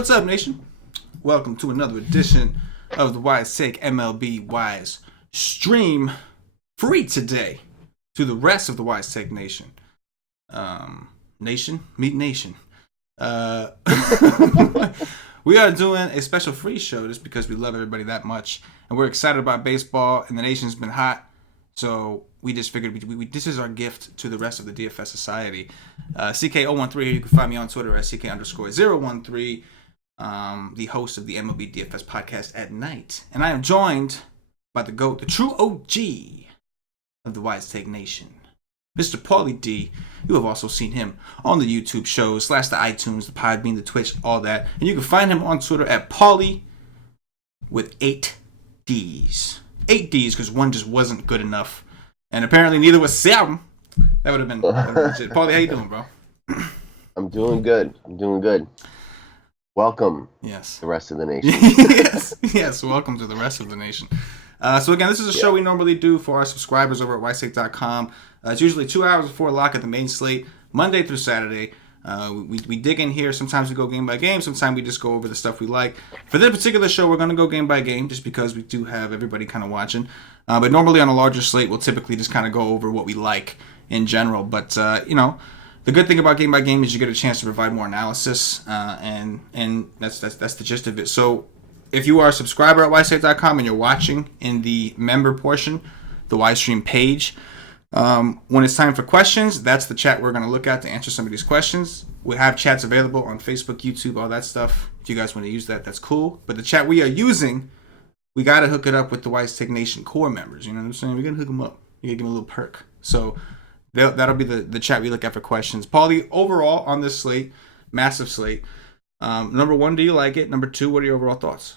What's up, nation? Welcome to another edition of the Wise Take MLB Wise stream, free today to the rest of the Wise Take Nation. Meet Nation. We are doing a special free show just because we love everybody that much, and we're excited about baseball, and the nation's been hot, so we just figured this is our gift to the rest of the DFS society. CK013 here. You can find me on Twitter at CK_013. The host of the MLB DFS podcast at night. And I am joined by the GOAT, the true OG of the Wise Take Nation, Mr. Paulie D. You have also seen him on the YouTube shows, / the iTunes, the Podbean, the Twitch, all that. And you can find him on Twitter at Paulie with 8 Ds. 8 Ds because one just wasn't good enough. And apparently neither was 7. That would have been legit. Paulie, how you doing, bro? I'm doing good. Welcome, yes, the rest of the nation. yes, welcome to the rest of the nation. So again, this is a show we normally do for our subscribers over at wisesake.com. It's usually 2 hours before lock at the main slate, Monday through Saturday. We dig in here. Sometimes we go game by game. Sometimes we just go over the stuff we like. For this particular show, we're going to go game by game just because we do have everybody kind of watching. But normally on a larger slate, we'll typically just kind of go over what we like in general. But, the good thing about game by game is you get a chance to provide more analysis, and that's the gist of it. So if you are a subscriber at wisesake.com and you're watching in the member portion, the Wisestream page, when it's time for questions, that's the chat we're going to look at to answer some of these questions. We have chats available on Facebook, YouTube, all that stuff. If you guys want to use that, that's cool. But the chat we are using, we got to hook it up with the Wise Take Nation core members. You know what I'm saying? We're going to hook them up. You got to give them a little perk. So that'll be the chat we look at for questions. Paulie, overall on this slate, massive slate. Number 1, do you like it? Number 2, what are your overall thoughts?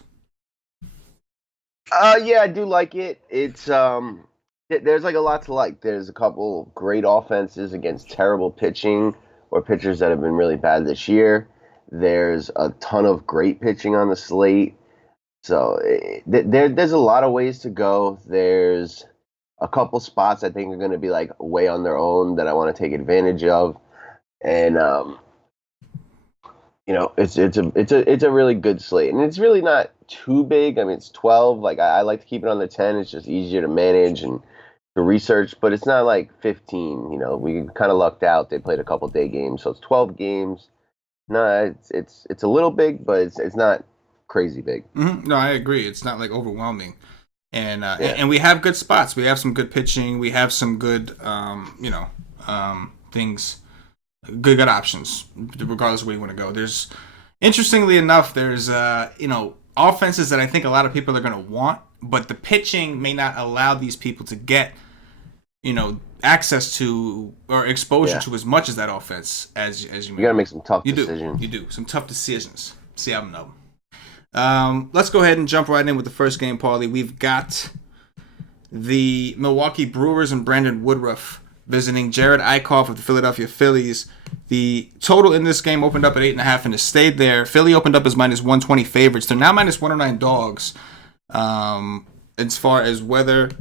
Yeah, I do like it. It's there's like a lot to like. There's a couple great offenses against terrible pitching or pitchers that have been really bad this year. There's a ton of great pitching on the slate. So there's a lot of ways to go. There's a couple spots I think are going to be like way on their own that I want to take advantage of, and it's a really good slate, and it's really not too big. I mean, it's 12. Like I like to keep it under 10. It's just easier to manage and to research, but it's not like 15. We kind of lucked out. They played a couple day games, so it's 12 games. No, it's a little big, but it's not crazy big. Mm-hmm. No, I agree. It's not like overwhelming. And we have good spots. We have some good pitching. We have some good, things, good options, regardless of where you want to go. Interestingly enough, there's offenses that I think a lot of people are going to want, but the pitching may not allow these people to get, access to or exposure to as much as that offense as you. You got to make some tough decisions. You do some tough decisions. See, I don't know. Let's go ahead and jump right in with the first game, Paulie. We've got the Milwaukee Brewers and Brandon Woodruff visiting Jared Eichhoff of the Philadelphia Phillies. The total in this game opened up at 8.5 and has stayed there. Philly opened up as -120 favorites. They're now -109 dogs. As far as weather,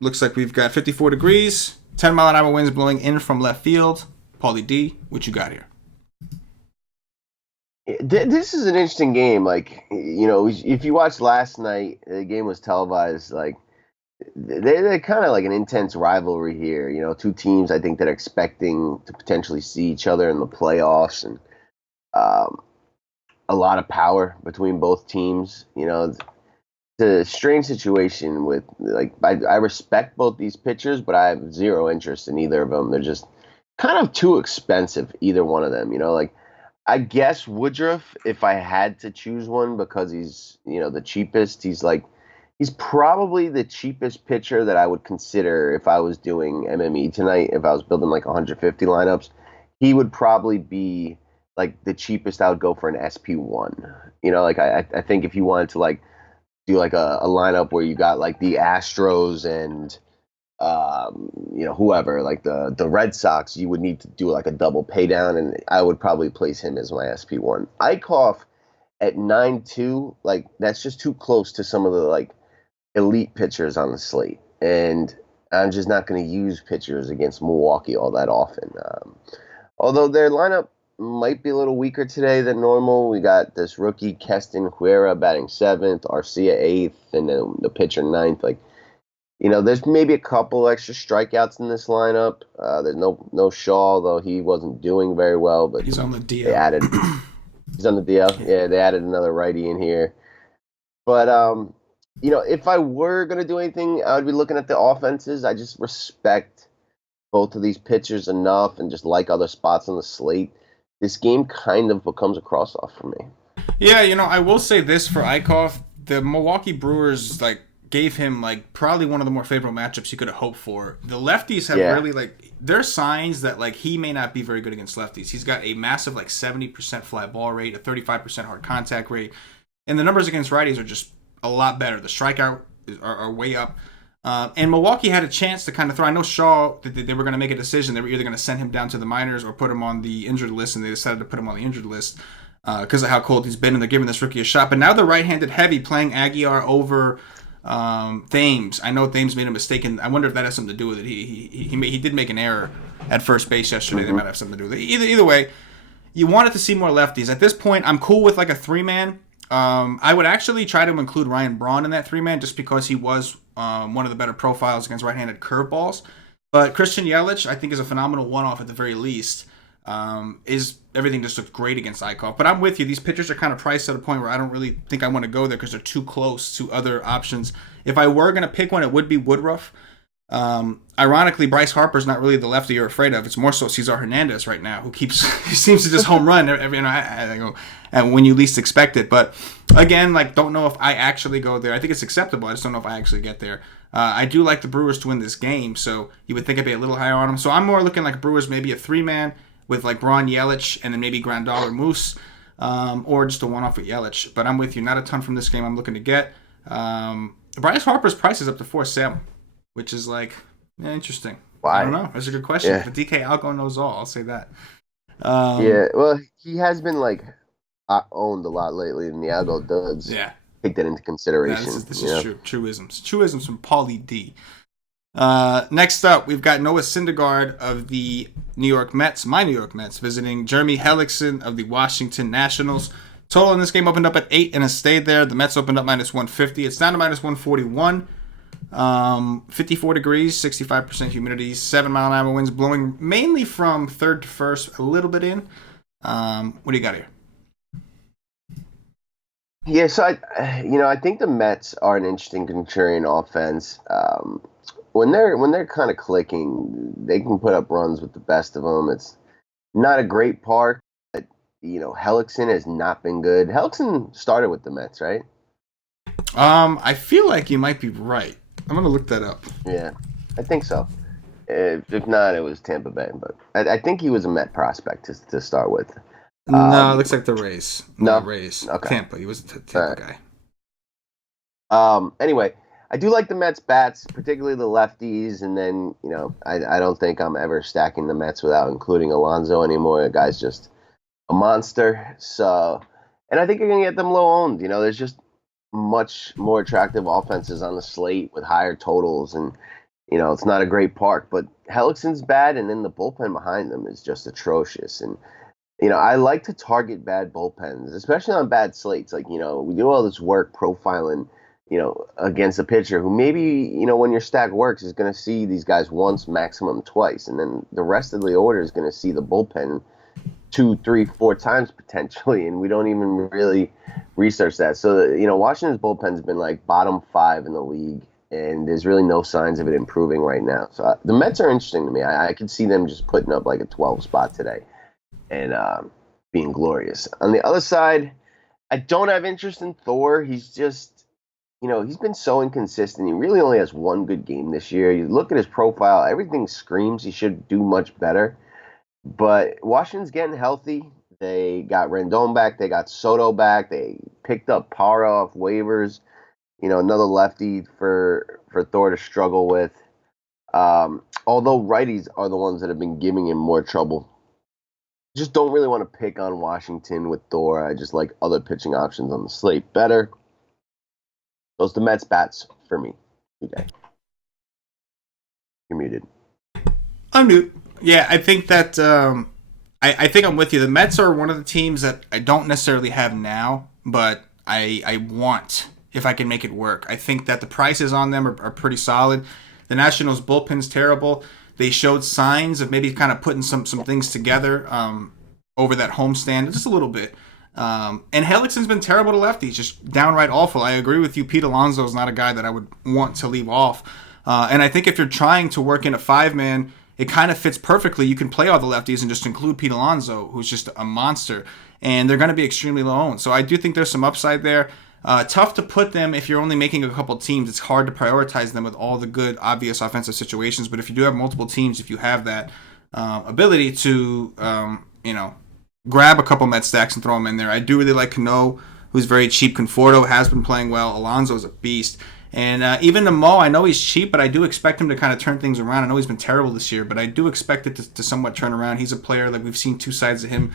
looks like we've got 54 degrees, 10-mile-an-hour winds blowing in from left field. Paulie D, what you got here? This is an interesting game. Like, if you watched last night, the game was televised. Like, they're kind of like an intense rivalry here. Two teams I think that are expecting to potentially see each other in the playoffs, and a lot of power between both teams. It's a strange situation with, like, I respect both these pitchers, but I have zero interest in either of them. They're just kind of too expensive, either one of them. I guess Woodruff, if I had to choose one, because he's, the cheapest. He's probably the cheapest pitcher that I would consider if I was doing MME tonight. If I was building like 150 lineups, he would probably be like the cheapest I would go for an SP1. I think if you wanted to like do like a lineup where you got like the Astros and whoever, like the Red Sox, you would need to do like a double pay down, and I would probably place him as my SP1. Eichhoff at 9.2, like that's just too close to some of the like elite pitchers on the slate, and I'm just not going to use pitchers against Milwaukee all that often. Although their lineup might be a little weaker today than normal. We got this rookie Keston Huera batting 7th, Arcia 8th, and then the pitcher 9th. Like, there's maybe a couple extra strikeouts in this lineup. There's no Shaw, though he wasn't doing very well. But He's on the DL. They added. He's on the DL. Yeah, they added another righty in here. But if I were gonna do anything, I would be looking at the offenses. I just respect both of these pitchers enough, and just like other spots on the slate. This game kind of becomes a cross-off for me. Yeah, I will say this for Eichhoff. The Milwaukee Brewers, gave him, probably one of the more favorable matchups he could have hoped for. The lefties have really, there's signs that, he may not be very good against lefties. He's got a massive, 70% fly ball rate, a 35% hard contact rate. And the numbers against righties are just a lot better. The strikeout are way up. And Milwaukee had a chance to kind of throw. I know Shaw, they were going to make a decision. They were either going to send him down to the minors or put him on the injured list, and they decided to put him on the injured list because of how cold he's been, and they're giving this rookie a shot. But now they're right-handed heavy, playing Aguiar over Thames. I know Thames made a mistake, and I wonder if that has something to do with it. He did make an error at first base yesterday. They might have something to do with it. Either way, you wanted to see more lefties. At this point, I'm cool with a 3-man. I would actually try to include Ryan Braun in that 3-man just because he was one of the better profiles against right-handed curveballs. But Christian Yelich, I think, is a phenomenal one-off at the very least. Everything just looked great against Eichhoff. But I'm with you. These pitchers are kind of priced at a point where I don't really think I want to go there because they're too close to other options. If I were going to pick one, it would be Woodruff. Ironically, Bryce Harper's not really the lefty you're afraid of. It's more so Cesar Hernandez right now, he seems to just home run every, I go, and when you least expect it. But again, don't know if I actually go there. I think it's acceptable. I just don't know if I actually get there. I do like the Brewers to win this game, so you would think I'd be a little higher on them. So I'm more looking like Brewers, maybe a 3-man with Braun, Yelich, and then maybe Grandal or Moose, or just a one-off with Yelich. But I'm with you. Not a ton from this game I'm looking to get. Bryce Harper's price is up to $4.7, which is interesting. Why? I don't know. That's a good question. Yeah. But DK Alco knows all. I'll say that. Yeah, well, he has been owned a lot lately, and the Algo does. Yeah. Take that into consideration. Yeah, this is true. Truisms from Paulie D. Next up, we've got Noah Syndergaard of the New York Mets, my New York Mets, visiting Jeremy Hellickson of the Washington Nationals. Total in this game opened up at 8 and has stayed there. The Mets opened up -150. It's down to -141. 54 degrees, 65% humidity, 7-mile-an-hour winds blowing mainly from third to first, a little bit in. What do you got here? Yeah, so I think the Mets are an interesting contrarian offense. When they're kind of clicking, they can put up runs with the best of them. It's not a great park, but Hellickson has not been good. Hellickson started with the Mets, right? I feel like you might be right. I'm gonna look that up. Yeah, I think so. If not, it was Tampa Bay, but I think he was a Met prospect to start with. No, it looks like the Rays. No, Rays. Okay. Tampa. He was a Tampa guy. Anyway, I do like the Mets bats, particularly the lefties, and then I don't think I'm ever stacking the Mets without including Alonso anymore. The guy's just a monster. So, and I think you're gonna get them low owned. There's just much more attractive offenses on the slate with higher totals, and it's not a great park. But Hellickson's bad, and then the bullpen behind them is just atrocious. And I like to target bad bullpens, especially on bad slates. We do all this work profiling, against a pitcher who maybe, when your stack works, is going to see these guys once, maximum twice. And then the rest of the order is going to see the bullpen 2, 3, 4 times potentially. And we don't even really research that. So, Washington's bullpen's been bottom 5 in the league, and there's really no signs of it improving right now. So the Mets are interesting to me. I could see them just putting up a 12 spot today and being glorious. On the other side, I don't have interest in Thor. He's just, he's been so inconsistent. He really only has one good game this year. You look at his profile, everything screams he should do much better. But Washington's getting healthy. They got Rendon back. They got Soto back. They picked up Parra off waivers. Another lefty for Thor to struggle with. Although righties are the ones that have been giving him more trouble. Just don't really want to pick on Washington with Thor. I just like other pitching options on the slate better. Those the Mets bats for me today. You're muted. I'm mute. Yeah, I think that I think I'm with you. The Mets are one of the teams that I don't necessarily have now, but I want if I can make it work. I think that the prices on them are pretty solid. The Nationals bullpen's terrible. They showed signs of maybe kind of putting some things together over that homestand just a little bit. And Hellickson's been terrible to lefties, just downright awful. I agree with you. Pete Alonso is not a guy that I would want to leave off. And I think if you're trying to work in a 5-man, it kind of fits perfectly. You can play all the lefties and just include Pete Alonso, who's just a monster. And they're going to be extremely low owned. So I do think there's some upside there. Tough to put them if you're only making a couple teams. It's hard to prioritize them with all the good, obvious offensive situations. But if you do have multiple teams, if you have that ability to, grab a couple Met stacks and throw them in there. I do really like Cano, who's very cheap. Conforto has been playing well. Alonso's a beast. And even Mo, I know he's cheap, but I do expect him to kind of turn things around. I know he's been terrible this year, but I do expect it to somewhat turn around. He's a player, like we've seen two sides of him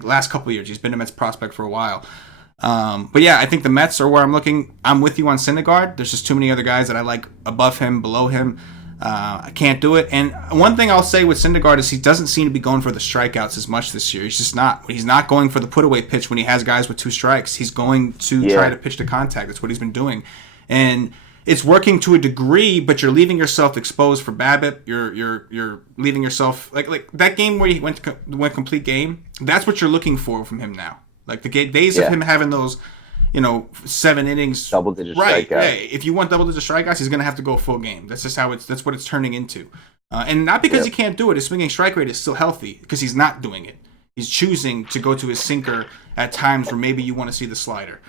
last couple of years. He's been a Mets prospect for a while. But yeah, I think the Mets are where I'm looking. I'm with you on Syndergaard. There's just too many other guys that I like above him, below him. I can't do it. And one thing I'll say with Syndergaard is he doesn't seem to be going for the strikeouts as much this year. He's just not. He's not going for the put-away pitch when he has guys with 2 strikes. He's going to try to pitch to contact. That's what he's been doing. And it's working to a degree, but you're leaving yourself exposed for BABIP. You're leaving yourself like that game where he went complete game. That's what you're looking for from him now. Like the days of him having those, 7 innings, double-digit right? strikeouts. Yeah, if you want double-digit strikeouts, he's going to have to go full game. That's just that's what it's turning into. And not because he can't do it. His swinging strike rate is still healthy because he's not doing it. He's choosing to go to his sinker at times where maybe you want to see the slider.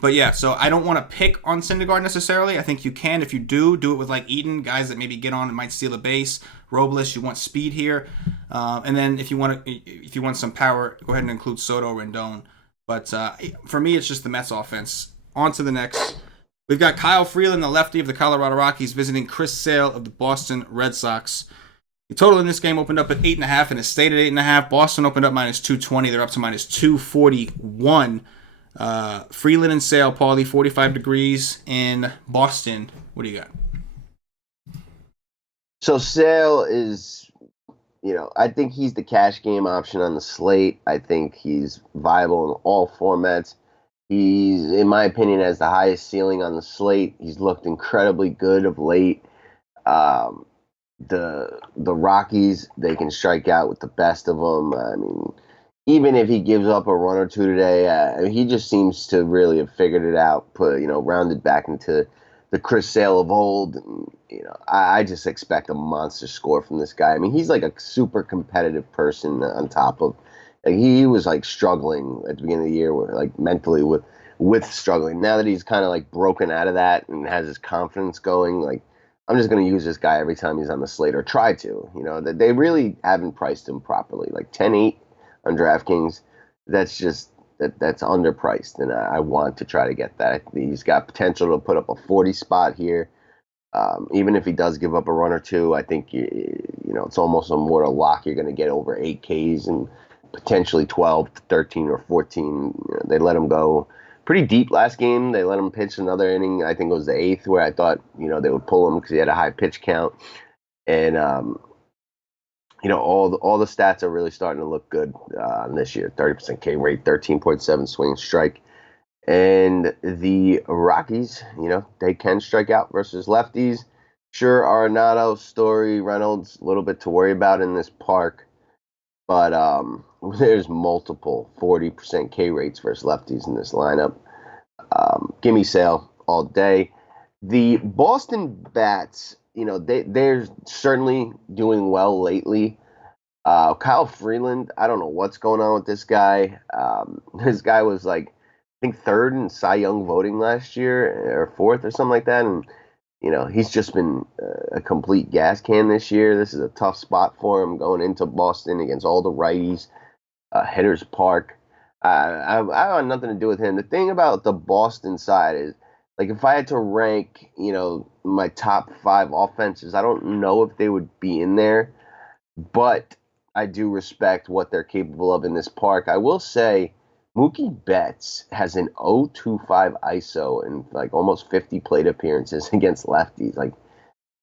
But yeah, so I don't want to pick on Syndergaard necessarily. I think you can. If you do it with like Eaton, guys that maybe get on and might steal a base. Robles, you want speed here. And then if you want some power, go ahead and include Soto, Rendon. But for me, it's just the Mets offense. On to the next. We've got Kyle Freeland, the lefty of the Colorado Rockies, visiting Chris Sale of the Boston Red Sox. The total in this game opened up at 8.5 and it stayed at 8.5. Boston opened up minus 220. They're up to minus 241. Freeland and Sale, Paulie, 45 degrees in Boston. What do you got? So Sale is, I think he's the cash game option on the slate. I think he's viable in all formats. He's, in my opinion, has the highest ceiling on the slate. He's looked incredibly good of late. The Rockies, they can strike out with the best of them. I mean, even if he gives up a run or two today, he just seems to really have figured it out, rounded back into the Chris Sale of old. I just expect a monster score from this guy. I mean, he's like a super competitive person on top of, he was like struggling at the beginning of the year, like mentally with struggling. Now that he's kind of like broken out of that and has his confidence going, like, I'm just going to use this guy every time he's on the slate, or try to. They really haven't priced him properly. Like 10-8 on DraftKings, that's underpriced, and I want to try to get that. He's got potential to put up a 40 spot here. Even if he does give up a run or two, I think it's almost a more lock. You're going to get over 8 Ks and potentially 12, 13, or 14. They let him go pretty deep last game. They let him pitch another inning. I think it was the 8th, where I thought they would pull him because he had a high pitch count, and all the stats are really starting to look good this year. 30% K rate, 13.7 swing strike. And the Rockies, they can strike out versus lefties. Sure, Arenado, Story, Reynolds, a little bit to worry about in this park. But there's multiple 40% K rates versus lefties in this lineup. Give me Sale all day. The Boston Bats, they're certainly doing well lately. Kyle Freeland, I don't know what's going on with this guy. This guy was like, I think 3rd in Cy Young voting last year, or 4th or something like that. And, he's just been a complete gas can this year. This is a tough spot for him going into Boston against all the righties, Hitters Park. I have nothing to do with him. The thing about the Boston side is, like, if I had to rank, my top 5 offenses, I don't know if they would be in there, but I do respect what they're capable of in this park. I will say Mookie Betts has an 0.25 ISO and like almost 50 plate appearances against lefties. Like,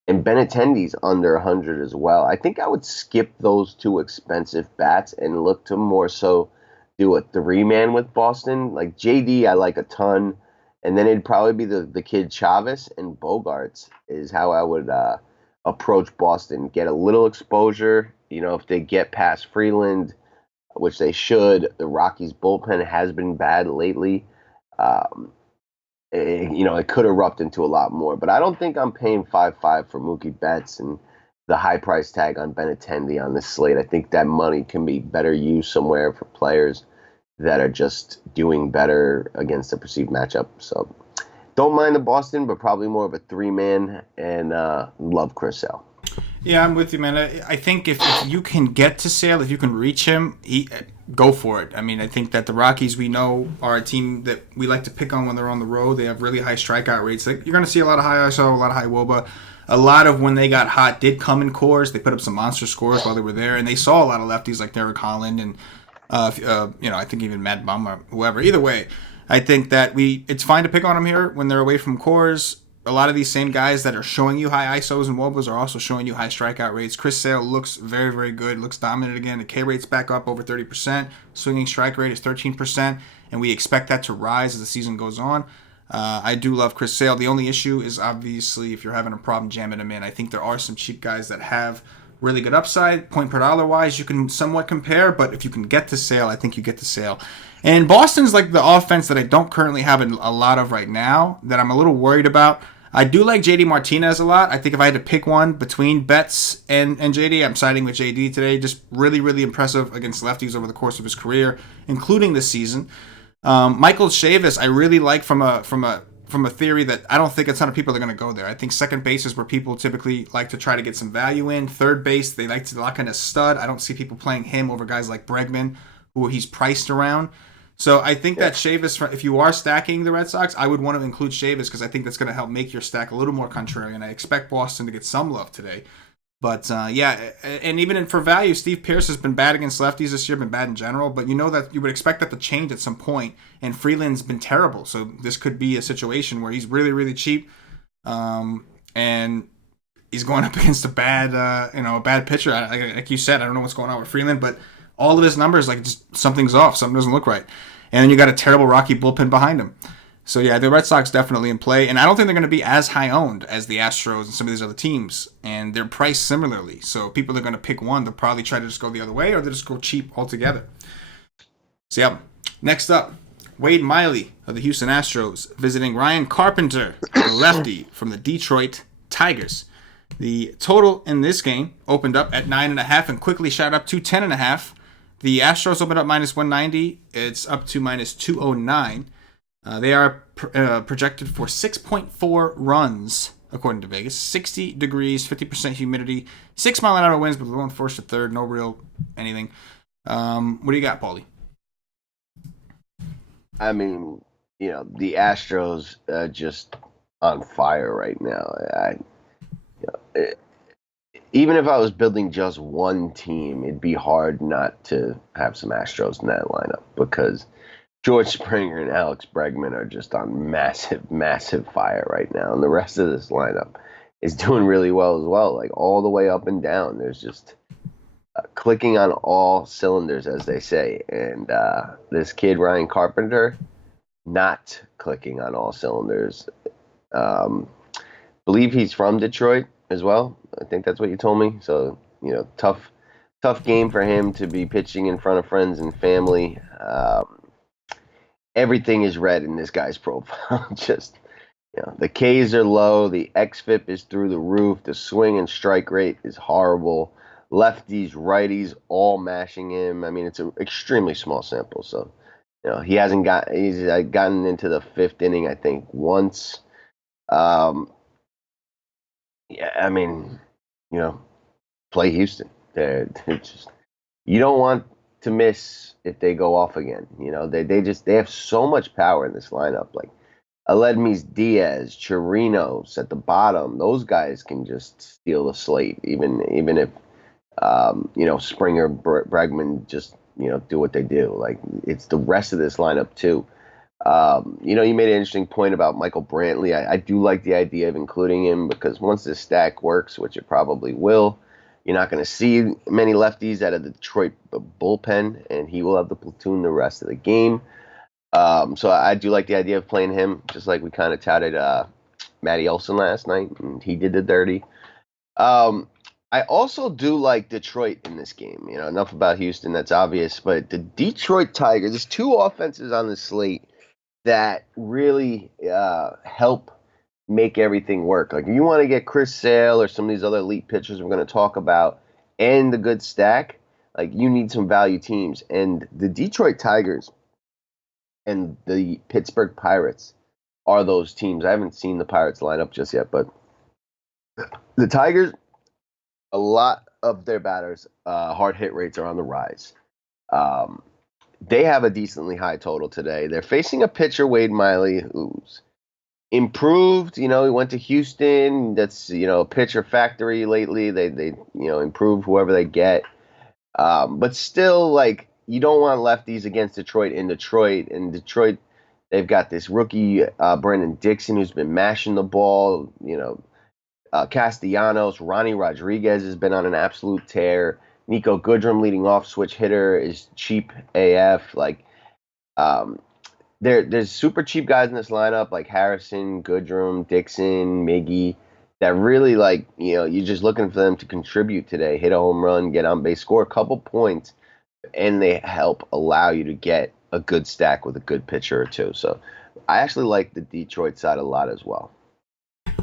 And Benintendi's under 100 as well. I think I would skip those two expensive bats and look to more so do a three-man with Boston. Like JD, I like a ton. And then it'd probably be the kid Chavez and Bogarts is how I would approach Boston. Get a little exposure. If they get past Freeland, which they should, the Rockies bullpen has been bad lately. Um, it could erupt into a lot more. But I don't think I'm paying 5-5 for Mookie Betts and the high price tag on Benintendi on this slate. I think that money can be better used somewhere for players that are just doing better against a perceived matchup. So don't mind the Boston, but probably more of a three-man, and love Chris Sale. Yeah, I'm with you, man. I think if you can get to Sale, if you can reach him, go for it. I mean, I think that the Rockies, we know, are a team that we like to pick on when they're on the road. They have really high strikeout rates. Like, you're going to see a lot of high ISO, a lot of high WOBA. A lot of when they got hot did come in cores. They put up some monster scores while they were there, and they saw a lot of lefties like Derek Holland and, I think even Matt Bum or whoever. Either way, I think that it's fine to pick on them here when they're away from cores. A lot of these same guys that are showing you high ISOs and WOBAs are also showing you high strikeout rates. Chris Sale looks very, very good. Looks dominant again. The K rate's back up over 30%. Swinging strike rate is 13%, and we expect that to rise as the season goes on. I do love Chris Sale. The only issue is obviously if you're having a problem jamming him in. I think there are some cheap guys that have really good upside. Point per dollar wise, you can somewhat compare, but if you can get to Sale, I think you get to Sale. And Boston's like the offense that I don't currently have a lot of right now that I'm a little worried about. I do like JD Martinez a lot. I think if I had to pick one between Betts and JD, I'm siding with JD today. Just really, really impressive against lefties over the course of his career, including this season. Michael Chavis, I really like from a theory that I don't think a ton of people are going to go there. I think second base is where people typically like to try to get some value in. Third base, they like to lock in a stud. I don't see people playing him over guys like Bregman, who he's priced around. So I think that Chavis, if you are stacking the Red Sox, I would want to include Chavis because I think that's going to help make your stack a little more contrarian. I expect Boston to get some love today. But, and even for value, Steve Pearce has been bad against lefties this year, been bad in general. But you know that you would expect that to change at some point. And Freeland's been terrible. So this could be a situation where he's really, really cheap. And he's going up against a bad pitcher. Like you said, I don't know what's going on with Freeland, but all of his numbers, like, just something's off. Something doesn't look right. And then you got a terrible Rocky bullpen behind him. So, yeah, the Red Sox definitely in play. And I don't think they're going to be as high-owned as the Astros and some of these other teams. And they're priced similarly. So people are going to pick one. They'll probably try to just go the other way, or they'll just go cheap altogether. So, yeah. Next up, Wade Miley of the Houston Astros visiting Ryan Carpenter, the lefty from the Detroit Tigers. The total in this game opened up at 9.5 and quickly shot up to 10.5. The Astros opened up minus 190. It's up to minus 209. They are projected for 6.4 runs, according to Vegas. 60 degrees, 50% humidity, 6 mile an hour winds, but going first to third. No real anything. What do you got, Paulie? I mean, the Astros are just on fire right now. Even if I was building just one team, it'd be hard not to have some Astros in that lineup because George Springer and Alex Bregman are just on massive, massive fire right now. And the rest of this lineup is doing really well as well, like all the way up and down. There's just clicking on all cylinders, as they say. And this kid, Ryan Carpenter, not clicking on all cylinders. Believe he's from Detroit as well. I think that's what you told me. So, tough game for him to be pitching in front of friends and family. Everything is red in this guy's profile. Just, the Ks are low. The XFIP is through the roof. The swing and strike rate is horrible. Lefties, righties, all mashing him. I mean, it's an extremely small sample. So, he's gotten into the fifth inning, I think, once. Play Houston. They're just, you don't want to miss if they go off again. They have so much power in this lineup. Like Aledmys Diaz, Chirinos at the bottom. Those guys can just steal the slate, even if Springer, Bregman just do what they do. Like it's the rest of this lineup too. You made an interesting point about Michael Brantley. I do like the idea of including him because once this stack works, which it probably will, you're not going to see many lefties out of the Detroit bullpen, and he will have the platoon the rest of the game. So I do like the idea of playing him, just like we kind of touted Matty Olson last night, and he did the dirty. I also do like Detroit in this game. Enough about Houston, that's obvious, but the Detroit Tigers, there's two offenses on the slate that really help make everything work. Like, if you want to get Chris Sale or some of these other elite pitchers we're going to talk about and the good stack, like, you need some value teams. And the Detroit Tigers and the Pittsburgh Pirates are those teams. I haven't seen the Pirates line up just yet, but the Tigers, a lot of their batters' hard hit rates are on the rise. They have a decently high total today. They're facing a pitcher, Wade Miley, who's improved. He went to Houston. That's, pitcher factory lately. They improve whoever they get. But still, like, you don't want lefties against Detroit in Detroit. In Detroit, they've got this rookie, Brandon Dixon, who's been mashing the ball. Castellanos, Ronnie Rodriguez has been on an absolute tear. Nico Goodrum, leading off switch hitter, is cheap AF. Like, there's super cheap guys in this lineup like Harrison, Goodrum, Dixon, Miggy, that really, like, you're just looking for them to contribute today, hit a home run, get on base, score a couple points, and they help allow you to get a good stack with a good pitcher or two. So I actually like the Detroit side a lot as well.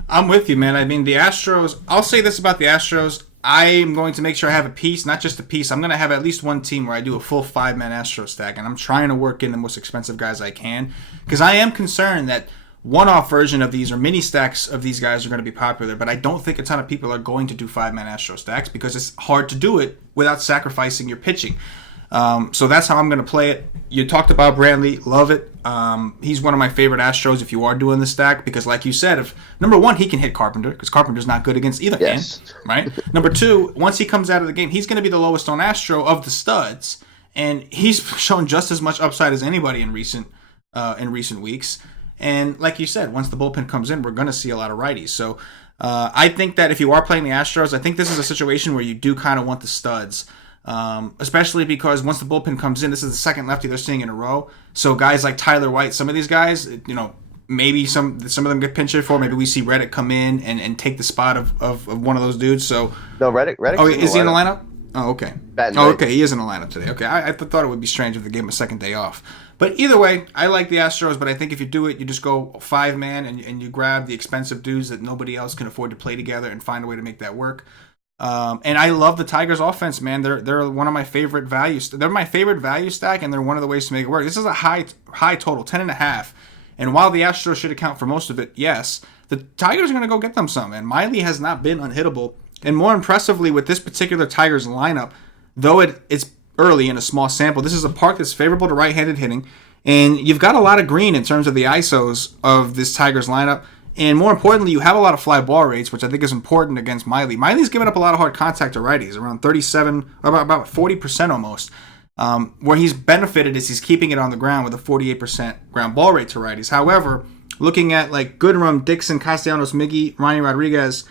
I'm with you, man. I mean, the Astros, I'll say this about the Astros. I'm going to make sure I have a piece, not just a piece. I'm going to have at least one team where I do a full 5-man Astro stack, and I'm trying to work in the most expensive guys I can, because I am concerned that one-off version of these or mini stacks of these guys are going to be popular, but I don't think a ton of people are going to do 5-man Astro stacks because it's hard to do it without sacrificing your pitching. So that's how I'm going to play it. You talked about Brantley. Love it. He's one of my favorite Astros if you are doing the stack because, like you said, if number one, he can hit Carpenter because Carpenter's not good against either hand, right? Number two, once he comes out of the game, he's going to be the lowest on Astro of the studs, and he's shown just as much upside as anybody in recent weeks. And like you said, once the bullpen comes in, we're going to see a lot of righties. So I think that if you are playing the Astros, I think this is a situation where you do kind of want the studs. Especially because once the bullpen comes in, this is the second lefty they're seeing in a row. So guys like Tyler White, some of these guys, maybe some of them get pinch hit for. Maybe we see Reddick come in and take the spot of one of those dudes. So no, Reddick. Oh, is he in the lineup? Oh, okay. Oh, okay. He is in the lineup today. Okay, I thought it would be strange if they gave him a second day off. But either way, I like the Astros. But I think if you do it, you just go 5-man and you grab the expensive dudes that nobody else can afford to play together and find a way to make that work. And I love the Tigers offense, man. They're one of my favorite values. They're my favorite value stack, and they're one of the ways to make it work. This is a high total, 10.5. And while the Astros should account for most of it, yes, the Tigers are going to go get them some. And Miley has not been unhittable. And more impressively, with this particular Tigers lineup, though it's early in a small sample, this is a park that's favorable to right-handed hitting. And you've got a lot of green in terms of the ISOs of this Tigers lineup. And more importantly, you have a lot of fly ball rates, which I think is important against Miley. Miley's given up a lot of hard contact to righties, around 37, about 40% almost. Where he's benefited is he's keeping it on the ground with a 48% ground ball rate to righties. However, looking at like Goodrum, Dixon, Castellanos, Miggy, Ronnie Rodriguez,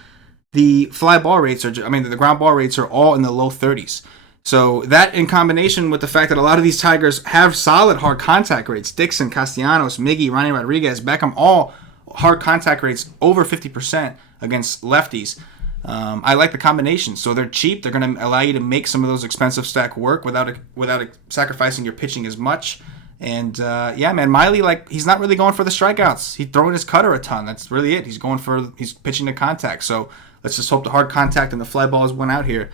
the fly ball rates the ground ball rates are all in the low 30s. So that in combination with the fact that a lot of these Tigers have solid hard contact rates, Dixon, Castellanos, Miggy, Ronnie Rodriguez, Beckham, all hard contact rates over 50% against lefties. I like the combination. So they're cheap. They're going to allow you to make some of those expensive stack work without sacrificing your pitching as much. And man, Miley, like, he's not really going for the strikeouts. He's throwing his cutter a ton. That's really it. He's pitching to contact. So let's just hope the hard contact and the fly balls went out here.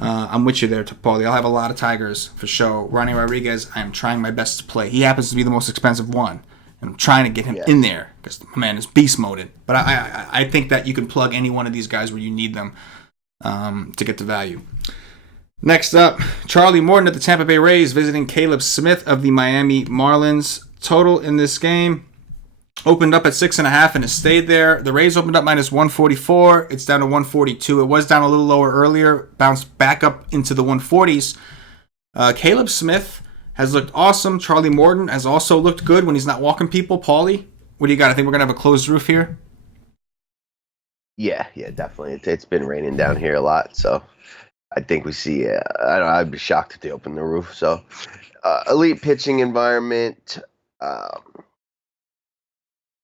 I'm with you there, Paulie. I'll have a lot of Tigers for sure. Ronnie Rodriguez, I'm trying my best to play. He happens to be the most expensive one. And I'm trying to get him in there because my man is beast moded. But I think that you can plug any one of these guys where you need them to get the value. Next up, Charlie Morton at the Tampa Bay Rays visiting Caleb Smith of the Miami Marlins. Total in this game opened up at 6.5 and has stayed there. The Rays opened up minus 144. It's down to 142. It was down a little lower earlier, bounced back up into the 140s. Caleb Smith has looked awesome. Charlie Morton has also looked good when he's not walking people. Paulie, what do you got? I think we're going to have a closed roof here. Yeah, definitely. It's been raining down here a lot, so I think we see. I'd be shocked if they open the roof. So, elite pitching environment.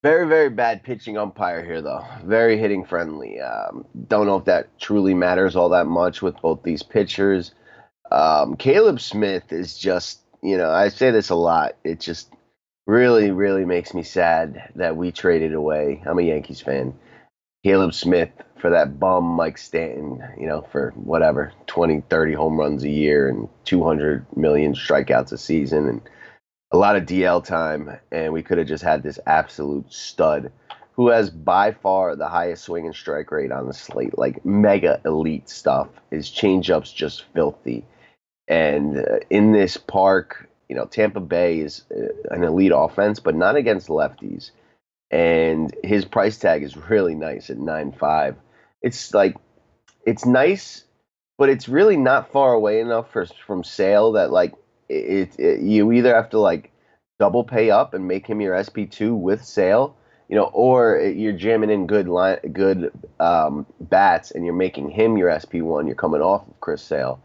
Very, very bad pitching umpire here, though. Very hitting friendly. Don't know if that truly matters all that much with both these pitchers. Caleb Smith is just, I say this a lot. It just really, really makes me sad that we traded away. I'm a Yankees fan. Caleb Smith for that bum Mike Stanton, for whatever, 20, 30 home runs a year and 200 million strikeouts a season and a lot of DL time. And we could have just had this absolute stud who has by far the highest swing and strike rate on the slate, like mega elite stuff. His changeup's just filthy. And in this park, Tampa Bay is an elite offense, but not against lefties. And his price tag is really nice at 9.5. It's nice, but it's really not far away enough from Sale that you either have to double pay up and make him your SP2 with Sale, or you're jamming in good bats and you're making him your SP1. You're coming off of Chris Sale,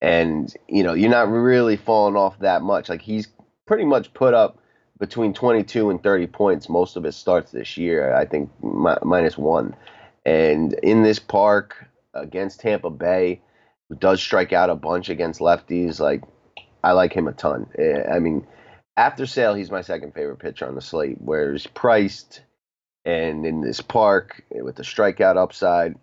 and you're not really falling off that much. He's pretty much put up between 22 and 30 points most of his starts this year, I think -1. And in this park against Tampa Bay, who does strike out a bunch against lefties, I like him a ton. I mean, after Sale, he's my second favorite pitcher on the slate, where he's priced and in this park with the strikeout upside.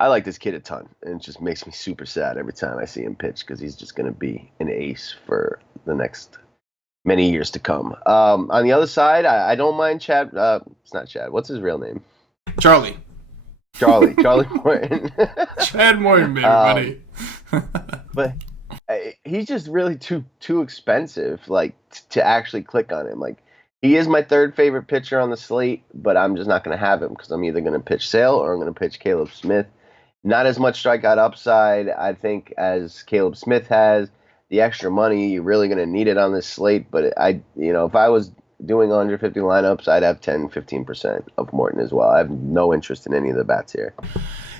I like this kid a ton, and it just makes me super sad every time I see him pitch because he's just going to be an ace for the next many years to come. On the other side, I don't mind Chad. It's not Chad. What's his real name? Charlie Morton. Chad Morton, everybody. But he's just really too expensive, to actually click on him. He is my third favorite pitcher on the slate, but I'm just not going to have him because I'm either going to pitch Sale or I'm going to pitch Caleb Smith. Not as much strikeout upside, I think, as Caleb Smith has. The extra money, you're really going to need it on this slate. But if I was doing 150 lineups, I'd have 10-15% of Morton as well. I have no interest in any of the bats here.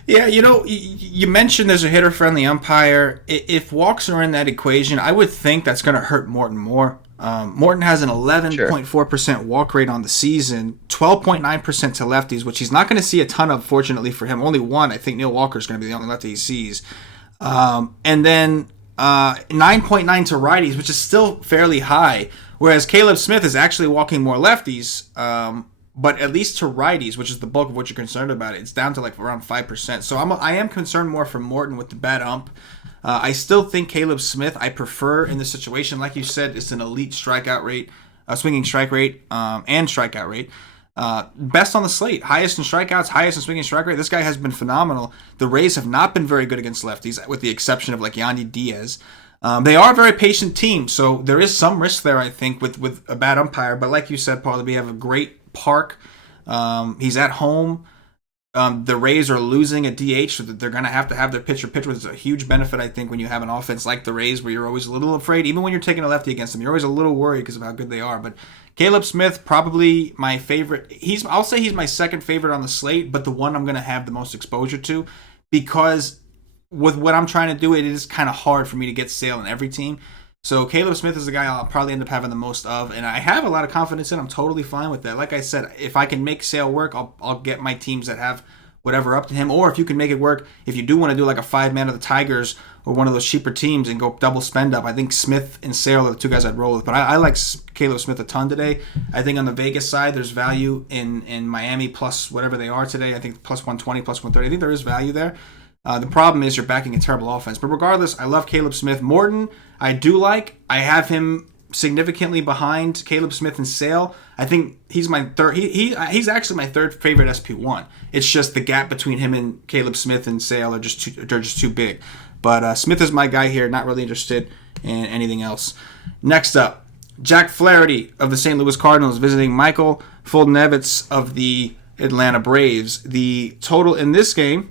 Yeah, you mentioned there's a hitter-friendly umpire. If walks are in that equation, I would think that's going to hurt Morton more. Morton has an 11.4% walk rate on the season, 12.9% to lefties, which he's not going to see a ton of, fortunately for him. Only one. I think Neil Walker's going to be the only lefty he sees. And then 9.9 to righties, which is still fairly high, whereas Caleb Smith is actually walking more lefties, but at least to righties, which is the bulk of what you're concerned about, it's down to around 5%. So I am concerned more for Morton with the bad ump. I still think Caleb Smith I prefer in this situation. Like you said, it's an elite strikeout rate, swinging strike rate, and strikeout rate. Best on the slate, highest in strikeouts, highest in swinging strike rate. This guy has been phenomenal. The Rays have not been very good against lefties, with the exception of Yandy Diaz. They are a very patient team, so there is some risk there, I think, with a bad umpire. But like you said, Paul, we have a great park. He's at home. The Rays are losing a DH, so that they're going to have their pitcher pitch, which is a huge benefit, I think, when you have an offense like the Rays, where you're always a little afraid. Even when you're taking a lefty against them, you're always a little worried because of how good they are. But Caleb Smith, probably my favorite. I'll say he's my second favorite on the slate, but the one I'm going to have the most exposure to, because with what I'm trying to do, it is kind of hard for me to get Sale in every team. So Caleb Smith is the guy I'll probably end up having the most of, and I have a lot of confidence in. I'm totally fine with that. Like I said, if I can make Sale work, I'll get my teams that have whatever up to him. Or if you can make it work, if you do want to do a 5-man of the Tigers or one of those cheaper teams and go double spend up, I think Smith and Sale are the two guys I'd roll with. But I like Caleb Smith a ton today. I think on the Vegas side, there's value in Miami plus whatever they are today. I think plus 120, plus 130. I think there is value there. The problem is you're backing a terrible offense. But regardless, I love Caleb Smith. Morton, I do like. I have him significantly behind Caleb Smith and Sale. I think he's my third. He's actually my third favorite SP1. It's just the gap between him and Caleb Smith and Sale are just too big. But Smith is my guy here. Not really interested in anything else. Next up, Jack Flaherty of the St. Louis Cardinals visiting Michael Foldenevitz of the Atlanta Braves. The total in this game.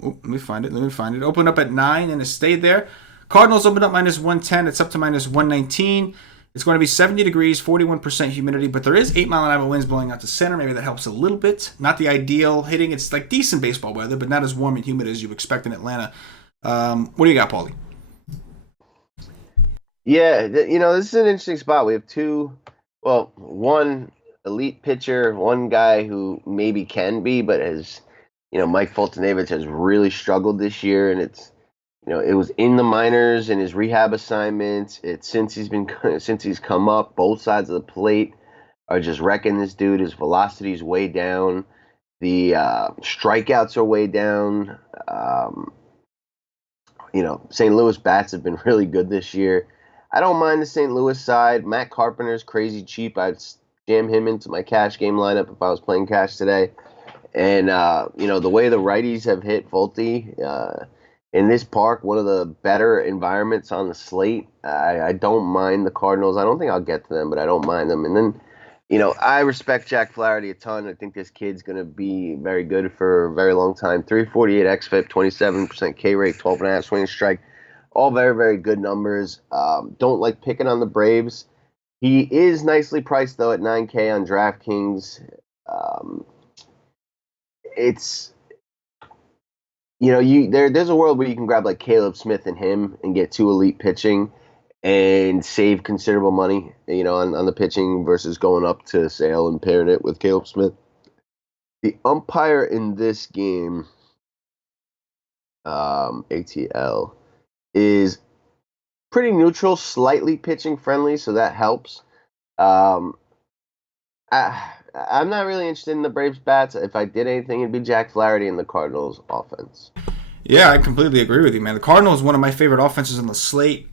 Let me find it. Opened up at 9 and it stayed there. Cardinals opened up minus 110. It's up to minus 119. It's going to be 70 degrees, 41% humidity, but there is 8-mile-an-hour winds blowing out to center. Maybe that helps a little bit. Not the ideal hitting. It's like decent baseball weather, but not as warm and humid as you expect in Atlanta. What do you got, Paulie? Yeah, this is an interesting spot. We have one elite pitcher, one guy who maybe can be, but has, Mike Foltynewicz has really struggled this year, and it's, it was in the minors in his rehab assignments. Since he's come up, both sides of the plate are just wrecking this dude. His velocity's way down. The strikeouts are way down. St. Louis bats have been really good this year. I don't mind the St. Louis side. Matt Carpenter's crazy cheap. I'd jam him into my cash game lineup if I was playing cash today. And, the way the righties have hit Folty in this park, one of the better environments on the slate, I don't mind the Cardinals. I don't think I'll get to them, but I don't mind them. And then, I respect Jack Flaherty a ton. I think this kid's going to be very good for a very long time. 348 xFIP, 27% K rate, 12.5 swing strike. All very, very good numbers. Don't like picking on the Braves. He is nicely priced, though, at $9K on DraftKings. It's, there's a world where you can grab like Caleb Smith and him and get two elite pitching and save considerable money, on the pitching versus going up to Sale and pairing it with Caleb Smith. The umpire in this game, ATL, is pretty neutral, slightly pitching friendly, so that helps. I'm not really interested in the Braves bats. If I did anything, it'd be Jack Flaherty and the Cardinals offense. Yeah, I completely agree with you, man. The Cardinals is one of my favorite offenses on the slate.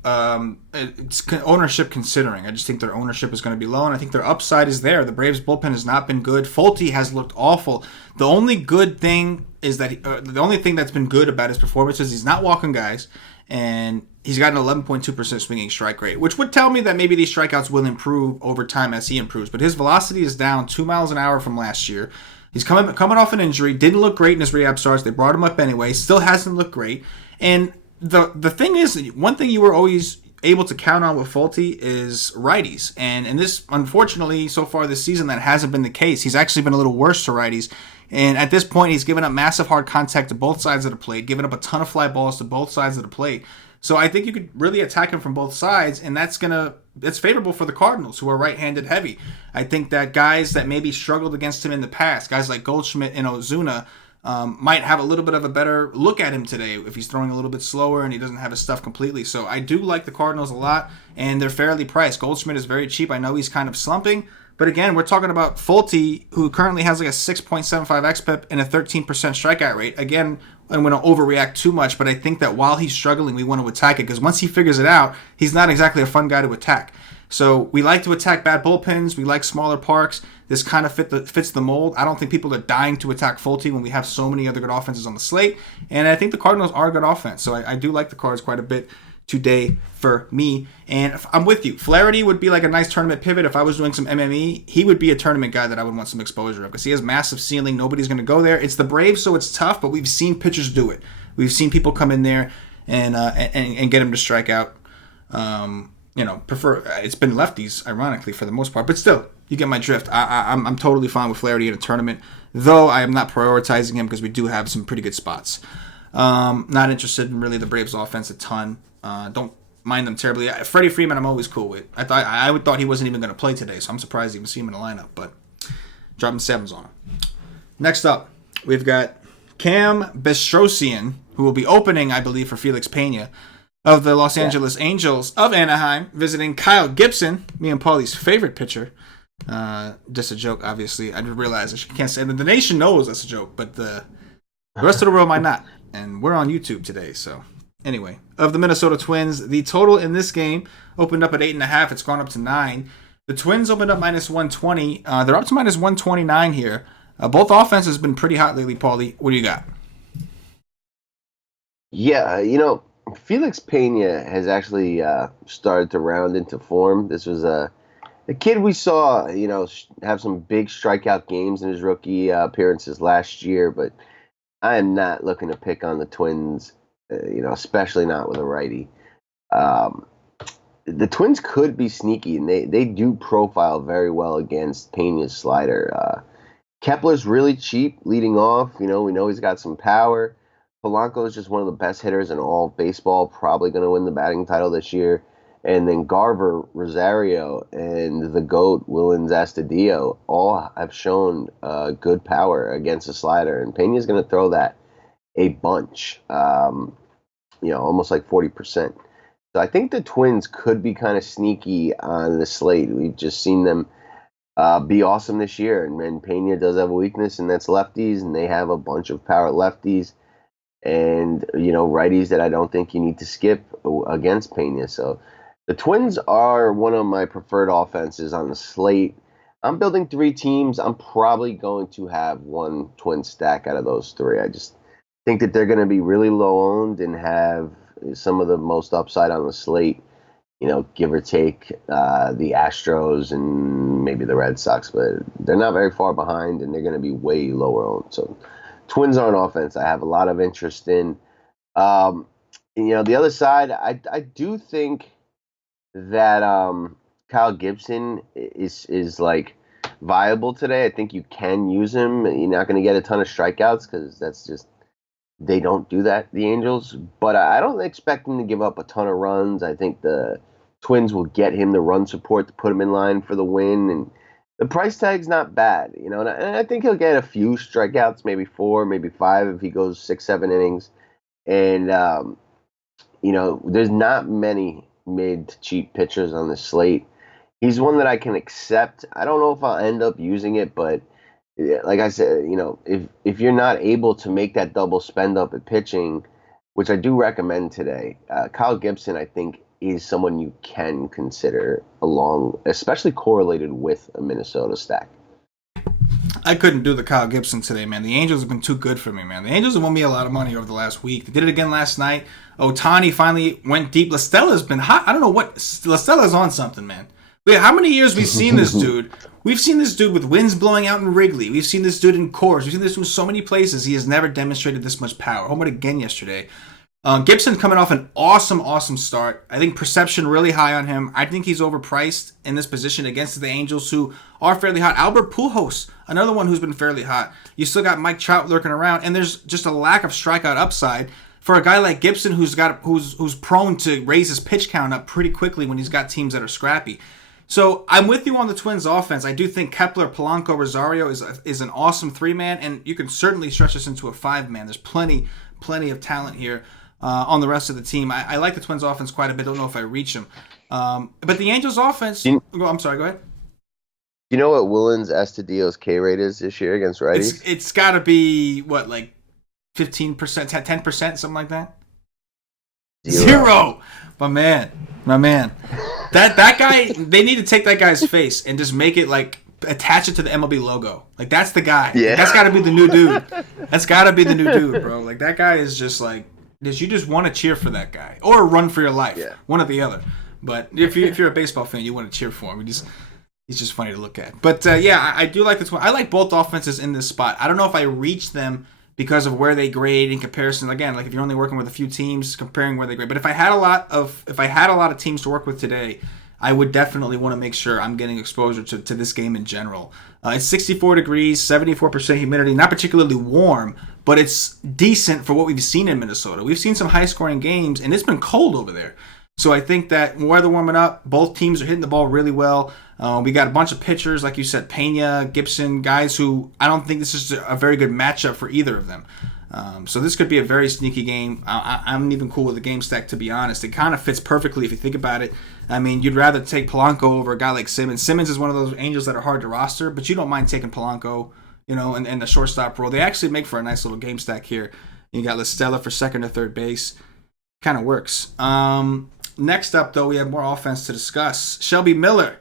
It's ownership considering. I just think their ownership is going to be low, and I think their upside is there. The Braves bullpen has not been good. Folty has looked awful. The only good thing is that the only thing that's been good about his performance is he's not walking guys, and he's got an 11.2% swinging strike rate, which would tell me that maybe these strikeouts will improve over time as he improves. But his velocity is down 2 miles an hour from last year. He's coming off an injury, didn't look great in his rehab starts. They brought him up anyway, still hasn't looked great. And the thing is, one thing you were always able to count on with Folty is righties. And this, unfortunately, so far this season, that hasn't been the case. He's actually been a little worse to righties. And at this point, he's given up massive hard contact to both sides of the plate, given up a ton of fly balls to both sides of the plate. So I think you could really attack him from both sides, and that's favorable for the Cardinals, who are right-handed heavy. I think that guys that maybe struggled against him in the past, guys like Goldschmidt and Ozuna, might have a little bit of a better look at him today if he's throwing a little bit slower and he doesn't have his stuff completely. So I do like the Cardinals a lot, and they're fairly priced. Goldschmidt is very cheap. I know he's kind of slumping, but again, we're talking about Folty, who currently has like a 6.75 xFIP and a 13% strikeout rate. Again, I'm going to overreact too much, but I think that while he's struggling, we want to attack it, because once he figures it out, he's not exactly a fun guy to attack. So we like to attack bad bullpens. We like smaller parks. This kind of fits the mold. I don't think people are dying to attack Folty when we have so many other good offenses on the slate. And I think the Cardinals are a good offense. So I do like the Cards quite a bit today for me. And I'm with you. Flaherty would be like a nice tournament pivot. If I was doing some MME, he would be a tournament guy that I would want some exposure of, because he has massive ceiling. Nobody's going to go there. It's the Braves, so it's tough, but we've seen pitchers do it. We've seen people come in there and get him to strike out. It's been lefties, ironically, for the most part, but still, you get my drift. I'm totally fine with Flaherty in a tournament, though I am not prioritizing him because we do have some pretty good spots. Not interested in really the Braves offense a ton. Don't mind them terribly. Freddie Freeman, I'm always cool with. I thought he wasn't even going to play today, so I'm surprised to even see him in the lineup, but dropping sevens on him. Next up, we've got Cam Bestrosian, who will be opening, I believe, for Felix Pena of the Los Angeles Angels of Anaheim, visiting Kyle Gibson, me and Paulie's favorite pitcher. Just a joke, obviously. I just realized I can't say the nation knows that's a joke, but the rest of the world might not. And we're on YouTube today, so anyway. Of the Minnesota Twins, the total in this game opened up at 8.5. It's gone up to 9. The Twins opened up minus 120. They're up to minus 129 here. Both offenses have been pretty hot lately, Paulie. What do you got? Yeah, Felix Pena has actually started to round into form. This was a kid we saw, have some big strikeout games in his rookie appearances last year, but I am not looking to pick on the Twins, especially not with a righty. Um, the Twins could be sneaky, and they do profile very well against Pena's slider. Kepler's really cheap leading off. We know he's got some power. Polanco is just one of the best hitters in all of baseball, probably going to win the batting title this year. And then Garver, Rosario, and the GOAT, Willens Astudillo, all have shown good power against the slider. And Pena's going to throw that a bunch, almost like 40%. So I think the Twins could be kind of sneaky on the slate. We've just seen them be awesome this year. And Pena does have a weakness, and that's lefties, and they have a bunch of power lefties and, righties that I don't think you need to skip against Pena. So the Twins are one of my preferred offenses on the slate. I'm building 3 teams. I'm probably going to have one Twin stack out of those 3. I just think that they're going to be really low owned and have some of the most upside on the slate, give or take the Astros and maybe the Red Sox, but they're not very far behind and they're going to be way lower owned. So Twins on offense, I have a lot of interest in. The other side, I do think that Kyle Gibson is like viable today. I think you can use him. You're not going to get a ton of strikeouts because that's just, they don't do that, the Angels. But I don't expect him to give up a ton of runs. I think the Twins will get him the run support to put him in line for the win. And the price tag's not bad, and I think he'll get a few strikeouts, maybe 4, maybe 5 if he goes 6, 7 innings. And, there's not many mid-cheap pitchers on the slate. He's one that I can accept. I don't know if I'll end up using it, but like I said, if you're not able to make that double spend up at pitching, which I do recommend today, Kyle Gibson, I think, is someone you can consider along, especially correlated with a Minnesota stack. I couldn't do the Kyle Gibson today, man. The Angels have been too good for me, man. The Angels have won me a lot of money over the last week. They did it again last night. Ohtani finally went deep. La Stella's been hot. I don't know what. La Stella's on something, man. Wait, how many years we've seen this dude? We've seen this dude with winds blowing out in Wrigley. We've seen this dude in Coors. We've seen this dude in so many places. He has never demonstrated this much power. Home run again yesterday. Gibson coming off an awesome start. I think perception really high on him. I think he's overpriced in this position against the Angels, who are fairly hot. Albert Pujols, another one who's been fairly hot. You still got Mike Trout lurking around, and there's just a lack of strikeout upside for a guy like Gibson, who's prone to raise his pitch count up pretty quickly when he's got teams that are scrappy. So I'm with you on the Twins offense. I do think Kepler, Polanco, Rosario is an awesome 3-man, and you can certainly stretch this into a 5-man. There's plenty of talent here. On the rest of the team, I like the Twins offense quite a bit. Don't know if I reach them, but the Angels offense. I'm sorry. Go ahead. You know what Willens Astudillo's K rate is this year against righties? It's got to be what, like 15%, 10%, something like that. Zero. My man. That guy. They need to take that guy's face and just make it like attach it to the MLB logo. Like that's the guy. Yeah. Like, that's got to be the new dude. That's got to be the new dude, bro. Like that guy is just like. You just want to cheer for that guy or run for your life, one or the other. But if you're a baseball fan, you want to cheer for him. He's just funny to look at. But I do like this one. I like both offenses in this spot. I don't know if I reach them because of where they grade in comparison. Again, like if you're only working with a few teams, comparing where they grade. But if I had a lot of teams to work with today, I would definitely want to make sure I'm getting exposure to this game in general. It's 64 degrees, 74% humidity, not particularly warm, but it's decent for what we've seen in Minnesota. We've seen some high-scoring games, and it's been cold over there. So I think that weather warming up, both teams are hitting the ball really well. We got a bunch of pitchers, like you said, Pena, Gibson, guys who I don't think this is a very good matchup for either of them. So this could be a very sneaky game. I'm even cool with the game stack, to be honest. It kind of fits perfectly if you think about it. I mean, you'd rather take Polanco over a guy like Simmons. Simmons is one of those Angels that are hard to roster, but you don't mind taking Polanco, and the shortstop role. They actually make for a nice little game stack here. You got La Stella for second or third base. Kind of works. Next up, though, we have more offense to discuss. Shelby Miller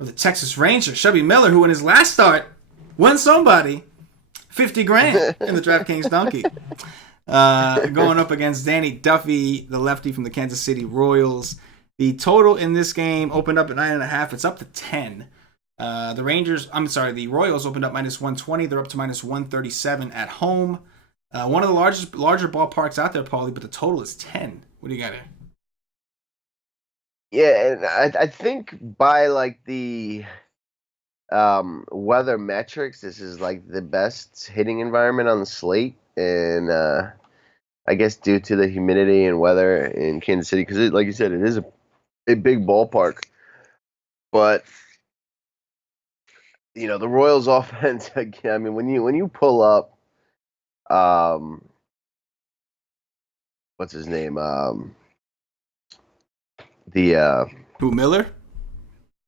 of the Texas Rangers. Shelby Miller, who in his last start won somebody $50,000 in the DraftKings Donkey. Going up against Danny Duffy, the lefty from the Kansas City Royals. The total in this game opened up at 9.5. It's up to 10. The Royals opened up minus 120. They're up to minus 137 at home. One of the larger ballparks out there, Paulie, but the total is 10. What do you got here? Yeah, and I think by like the weather metrics, this is like the best hitting environment on the slate, and I guess due to the humidity and weather in Kansas City, because like you said, it is a big ballpark. But the Royals' offense again. I mean, when you pull up, um, what's his name, the Who, Miller?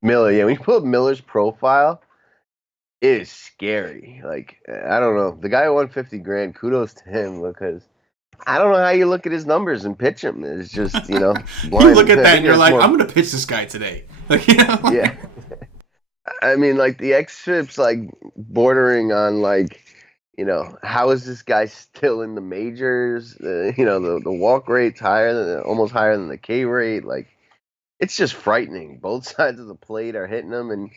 Miller. Yeah, when you pull up Miller's profile, it is scary. Like I don't know, the guy who won 50 grand. Kudos to him because I don't know how you look at his numbers and pitch him. It's just You blind. look at I that think and you're that's like, more. I'm gonna pitch this guy today. Yeah, I mean, like the xFIP's like bordering on like, how is this guy still in the majors? The walk rate's higher than almost higher than the K rate. Like it's just frightening. Both sides of the plate are hitting them, and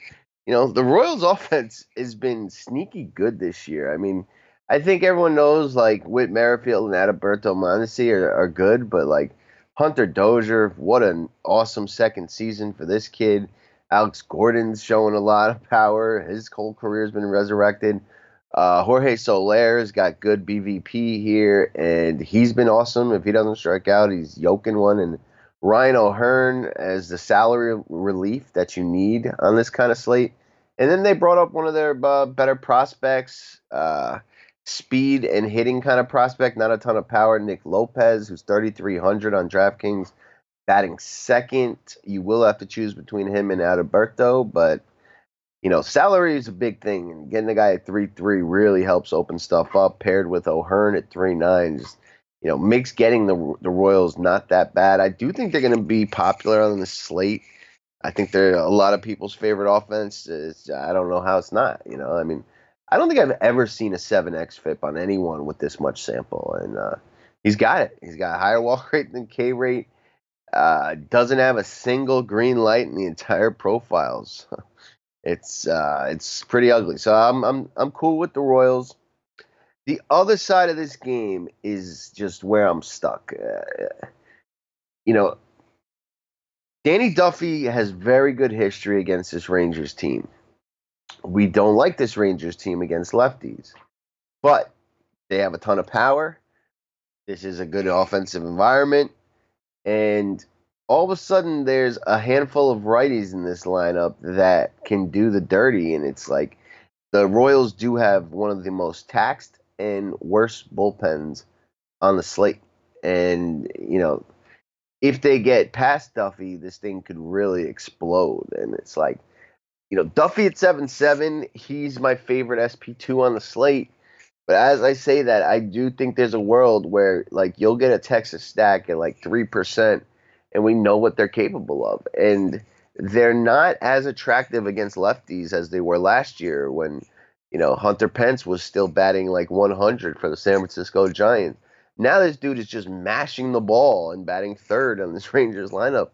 the Royals' offense has been sneaky good this year. I mean, I think everyone knows like Whit Merrifield and Adalberto Mondesi are good, but like Hunter Dozier, what an awesome second season for this kid. Alex Gordon's showing a lot of power. His whole career's been resurrected. Jorge Soler's got good BVP here, and he's been awesome. If he doesn't strike out, he's yoking one. And Ryan O'Hearn as the salary relief that you need on this kind of slate. And then they brought up one of their better prospects, speed and hitting kind of prospect, not a ton of power, Nick Lopez, who's 3,300 on DraftKings, batting second. You will have to choose between him and Adalberto, but salary is a big thing, and getting a guy at 3.3 really helps open stuff up. Paired with O'Hearn at 3.9, just makes getting the Royals not that bad. I do think they're going to be popular on the slate. I think they're a lot of people's favorite offense. I don't know how it's not. I mean, I don't think I've ever seen a 7x FIP on anyone with this much sample, and he's got it. He's got a higher walk rate than K rate. Doesn't have a single green light in the entire profiles. It's pretty ugly. So I'm cool with the Royals. The other side of this game is just where I'm stuck. You know, Danny Duffy has very good history against this Rangers team. We don't like this Rangers team against lefties, but they have a ton of power. This is a good offensive environment, and all of a sudden there's a handful of righties in this lineup that can do the dirty, and it's like the Royals do have one of the most taxed and worst bullpens on the slate. And, if they get past Duffy, this thing could really explode. And it's like, Duffy at 7.7, he's my favorite SP2 on the slate. But as I say that, I do think there's a world where, like, you'll get a Texas stack at like 3%, and we know what they're capable of. And they're not as attractive against lefties as they were last year when, Hunter Pence was still batting like 100 for the San Francisco Giants. Now this dude is just mashing the ball and batting third on this Rangers lineup.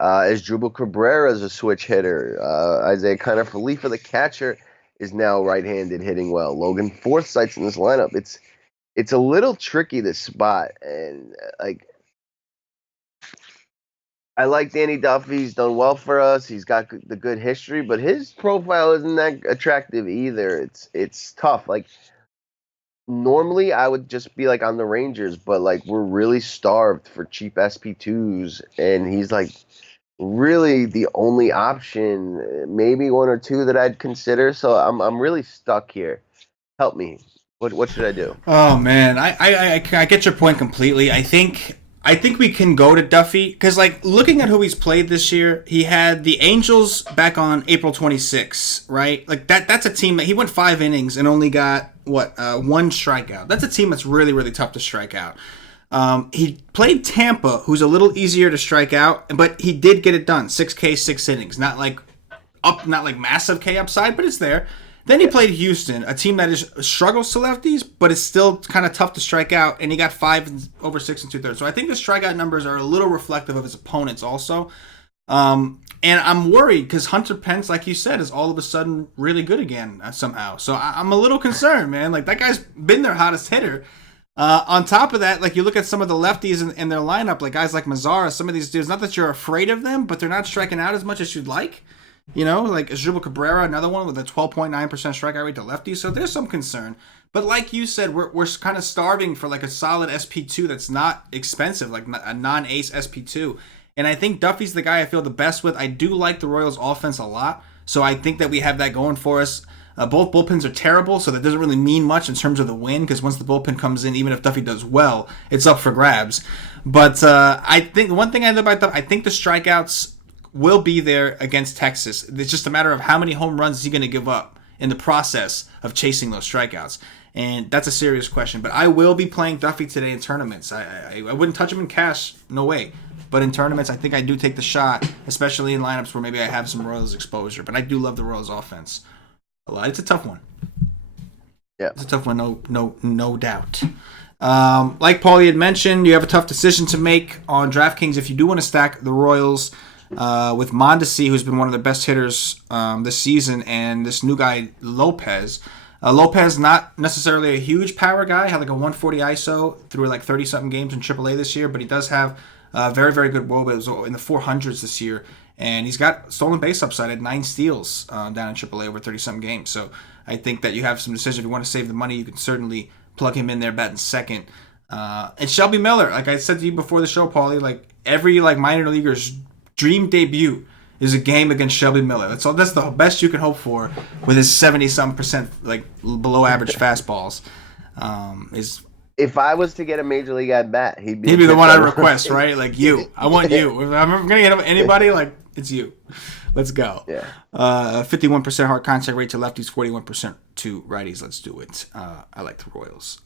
Asdrubal Cabrera is a switch hitter. Isaiah Kiner Falefa, the catcher, is now right-handed hitting well. Logan Forsythe's in this lineup. It's a little tricky, this spot, and like I like Danny Duffy. He's done well for us. He's got the good history, but his profile isn't that attractive either. It's tough. Like normally I would just be like on the Rangers, but like we're really starved for cheap SP2s, and he's like really the only option, maybe one or two that I'd consider. So I'm really stuck here. Help me. What should I do? Oh man, I get your point completely. I think we can go to Duffy because, like, looking at who he's played this year, he had the Angels back on April 26th, right? Like that's a team that he went 5 innings and only got one strikeout. That's a team that's really really tough to strike out. He played Tampa, who's a little easier to strike out, but he did get it done. 6K, 6 innings, not like massive K upside, but it's there. Then he played Houston, a team that struggles to lefties, but is still kind of tough to strike out, and he got 5 over 6 and 2/3. So I think the strikeout numbers are a little reflective of his opponents also. And I'm worried because Hunter Pence, like you said, is all of a sudden really good again somehow. So I'm a little concerned, man. Like that guy's been their hottest hitter. On top of that, like you look at some of the lefties in their lineup, like guys like Mazzara, some of these dudes, not that you're afraid of them, but they're not striking out as much as you'd like. You know, like Asdrubal Cabrera, another one with a 12.9% strikeout rate to lefties. So there's some concern. But like you said, we're kind of starving for like a solid SP2 that's not expensive, like a non-ace SP2. And I think Duffy's the guy I feel the best with. I do like the Royals offense a lot. So I think that we have that going for us. Both bullpens are terrible, so that doesn't really mean much in terms of the win, because once the bullpen comes in, even if Duffy does well, it's up for grabs. But I think one thing I know about Duffy, I think the strikeouts will be there against Texas. It's just a matter of how many home runs is he going to give up in the process of chasing those strikeouts. And that's a serious question. But I will be playing Duffy today in tournaments. I wouldn't touch him in cash, no way. But in tournaments, I think I do take the shot, especially in lineups where maybe I have some Royals exposure. But I do love the Royals offense a lot. It's a tough one. Yeah, it's a tough one, no doubt. Like Paulie had mentioned, you have a tough decision to make on DraftKings if you do want to stack the Royals with Mondesi, who's been one of the best hitters this season, and this new guy Lopez. Lopez, not necessarily a huge power guy, had like a 140 ISO through like 30-something games in AAA this year, but he does have very, very good WOBA. It was in the 400s this year, and he's got stolen base upside at 9 steals down in AAA over 30-something games. So I think that you have some decision. If you want to save the money, you can certainly plug him in there batting second. And Shelby Miller, like I said to you before the show, Paulie, like every like minor leaguer's dream debut is a game against Shelby Miller. That's the best you can hope for with his 70-some% like below average fastballs. If I was to get a major league at bat, he'd be the one I request, right? Like you. I want you. If I'm gonna get anybody, like it's you. Let's go. Yeah. 51% hard contact rate to lefties, 41% to righties. Let's do it. I like the Royals.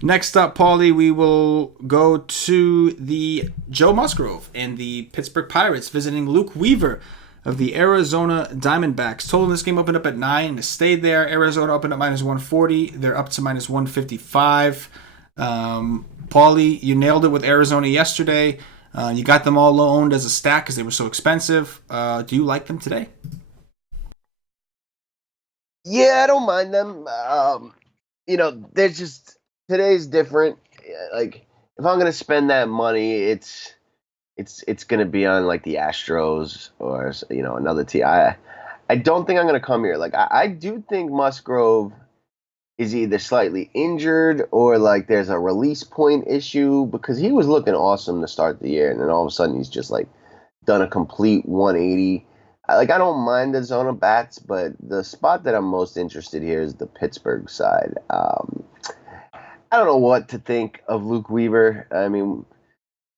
Next up, Paulie, we will go to the Joe Musgrove and the Pittsburgh Pirates visiting Luke Weaver of the Arizona Diamondbacks. Total in this game opened up at 9. It stayed there. Arizona opened up minus 140. They're up to minus 155. Paulie, you nailed it with Arizona yesterday. You got them all low owned as a stack because they were so expensive. Do you like them today? Yeah, I don't mind them. They're just... Today's different. Like, if I'm gonna spend that money, it's gonna be on like the Astros or another team. I don't think I'm gonna come here. Like, I do think Musgrove is either slightly injured or like there's a release point issue, because he was looking awesome to start the year, and then all of a sudden he's just like done a complete 180. I don't mind the zone of bats, but the spot that I'm most interested here is the Pittsburgh side. I don't know what to think of Luke Weaver. I mean,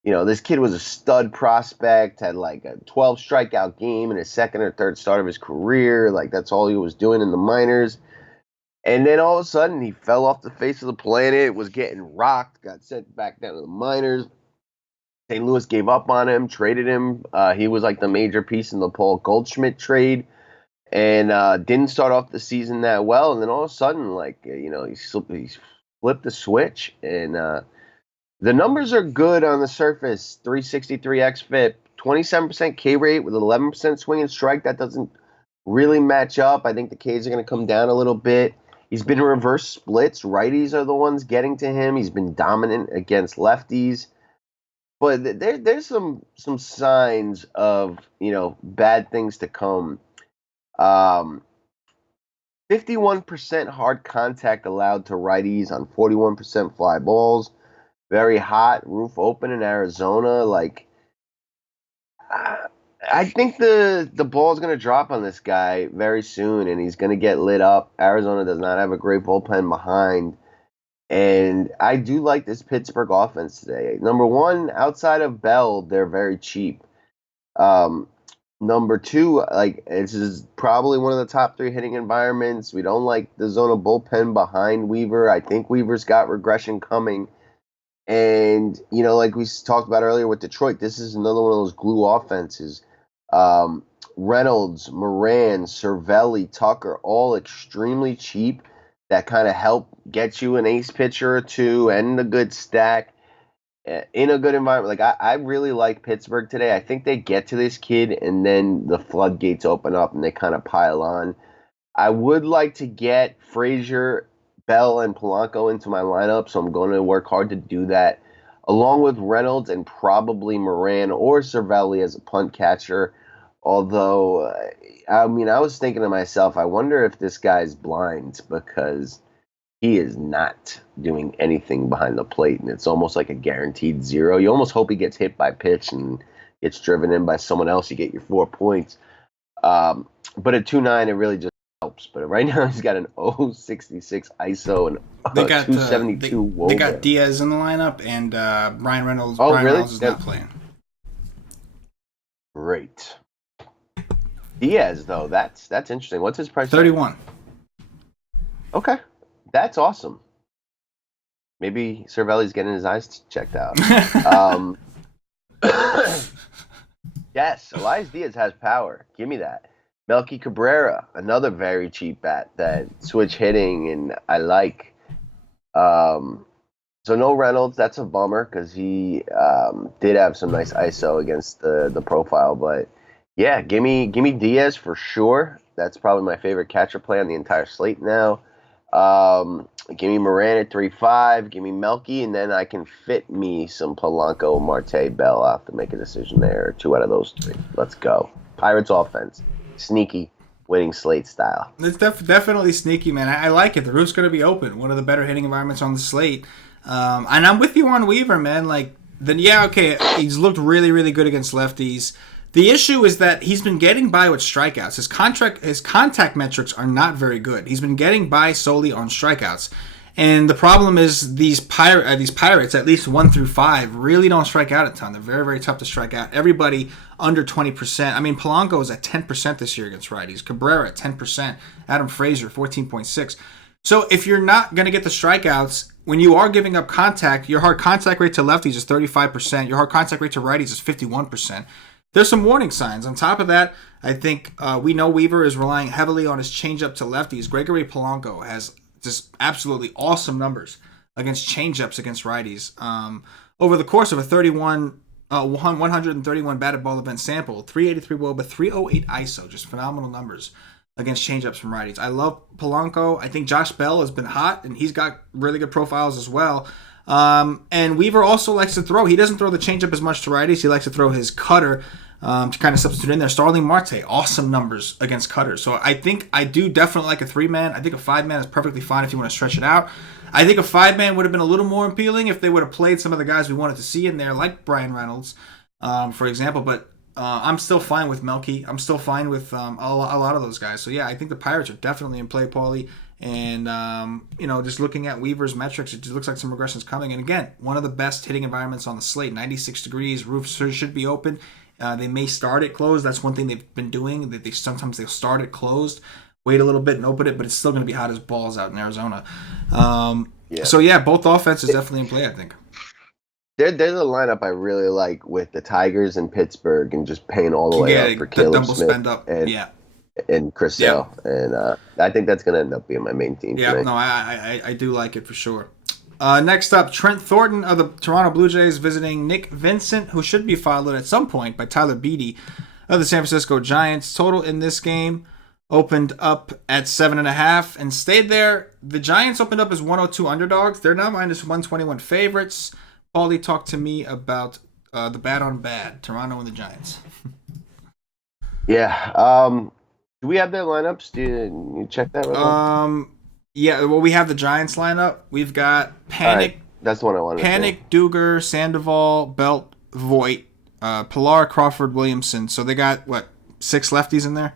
this kid was a stud prospect, had like a 12 strikeout game in his second or third start of his career. Like, that's all he was doing in the minors. And then all of a sudden, he fell off the face of the planet, was getting rocked, got sent back down to the minors. St. Louis gave up on him, traded him. He was like the major piece in the Paul Goldschmidt trade, and didn't start off the season that well. And then all of a sudden, he's flipped the switch, and the numbers are good on the surface. 363 xFIP, 27% K rate with 11% swing and strike. That doesn't really match up. I think the Ks are going to come down a little bit. He's been reverse splits. Righties are the ones getting to him. He's been dominant against lefties. But there's some signs of, bad things to come. 51% hard contact allowed to righties on 41% fly balls. Very hot, roof open in Arizona. Like, I think the ball is going to drop on this guy very soon, and he's going to get lit up. Arizona does not have a great bullpen behind. And I do like this Pittsburgh offense today. Number one, outside of Bell, they're very cheap. Number two, this is probably one of the top 3 hitting environments. We don't like the zone of bullpen behind Weaver. I think Weaver's got regression coming. And, like we talked about earlier with Detroit, this is another one of those glue offenses. Reynolds, Moran, Cervelli, Tucker, all extremely cheap, that kind of help get you an ace pitcher or two and a good stack in a good environment. Like, I really like Pittsburgh today. I think they get to this kid, and then the floodgates open up and they kind of pile on. I would like to get Frazier Bell and Polanco into my lineup, so I'm going to work hard to do that, along with Reynolds and probably Moran or Cervelli as a punt catcher. Although, I mean, I was thinking to myself, I wonder if this guy's blind because he is not doing anything behind the plate, and it's almost like a guaranteed zero. You almost hope he gets hit by pitch and gets driven in by someone else. You get your 4 points. But at 2.9, it really just helps. But right now, he's got an 0.66 ISO and They got 272 WOBA. they got Diaz in the lineup, and Brian Reynolds. Oh, Brian really? Reynolds is not playing. Great. Diaz, though, that's interesting. What's his price? 31. Okay. That's awesome. Maybe Cervelli's getting his eyes checked out. Yes, Elias Diaz has power. Give me that. Melky Cabrera, another very cheap bat that switch hitting, and I like. So no Reynolds. That's a bummer because he did have some nice ISO against the profile. But yeah, give me Diaz for sure. That's probably my favorite catcher play on the entire slate now. Give me Moran at 3.5. Give me Melky, and then I can fit me some Polanco, Marte, Bell. I'll have to make a decision there. 2 out of those 3. Let's go. Pirates offense. Sneaky, winning slate style. It's definitely sneaky, man. I like it. The roof's going to be open. One of the better hitting environments on the slate. And I'm with you on Weaver, man. He's looked really, really good against lefties. The issue is that he's been getting by with strikeouts. His contact metrics are not very good. He's been getting by solely on strikeouts. And the problem is these Pirates, at least 1 through 5, really don't strike out a ton. They're very, very tough to strike out. Everybody under 20%. I mean, Polanco is at 10% this year against righties. Cabrera at 10%. Adam Frazier, 14.6%. So if you're not going to get the strikeouts, when you are giving up contact, your hard contact rate to lefties is 35%. Your hard contact rate to righties is 51%. There's some warning signs. On top of that, I think we know Weaver is relying heavily on his changeup to lefties. Gregory Polanco has just absolutely awesome numbers against changeups against righties. Over the course of a 131 batted ball event sample, 383 WOBA, 308 ISO, just phenomenal numbers against changeups from righties. I love Polanco. I think Josh Bell has been hot, and he's got really good profiles as well. And Weaver also likes to throw. He doesn't throw the changeup as much to righties. He likes to throw his cutter to kind of substitute in there. Starling Marte, awesome numbers against cutters. So I think I do definitely like a 3-man. I think a 5-man is perfectly fine if you want to stretch it out. I think a 5-man would have been a little more appealing if they would have played some of the guys we wanted to see in there, like Brian Reynolds, for example. But I'm still fine with Melky. I'm still fine with a lot of those guys. So yeah, I think the Pirates are definitely in play, Paulie. And, just looking at Weaver's metrics, it just looks like some regression is coming. And again, one of the best hitting environments on the slate, 96 degrees, roof should be open. They may start it closed. That's one thing they've been doing. That sometimes they'll start it closed, wait a little bit and open it, but it's still going to be hot as balls out in Arizona. So yeah, both offenses definitely in play, I think. There's a lineup I really like with the Tigers and Pittsburgh and just paying all the way up for Caleb Smith spend up. and Chris Sale. And I think that's going to end up being my main team. Yeah, no, I do like it for sure. Next up, Trent Thornton of the Toronto Blue Jays visiting Nick Vincent, who should be followed at some point by Tyler Beede of the San Francisco Giants. Total in this game opened up at 7.5 and stayed there. The Giants opened up as 102 underdogs. They're now minus 121 favorites. Paulie, talk to me about the bad on bad, Toronto and the Giants. Yeah. Do we have their lineups? Do you check that? Yeah, well, we have the Giants lineup. We've got Panic. Right. That's the one I wanted. Panic, Duger, Sandoval, Belt, Voigt, Pilar, Crawford, Williamson. So they got, 6 lefties in there?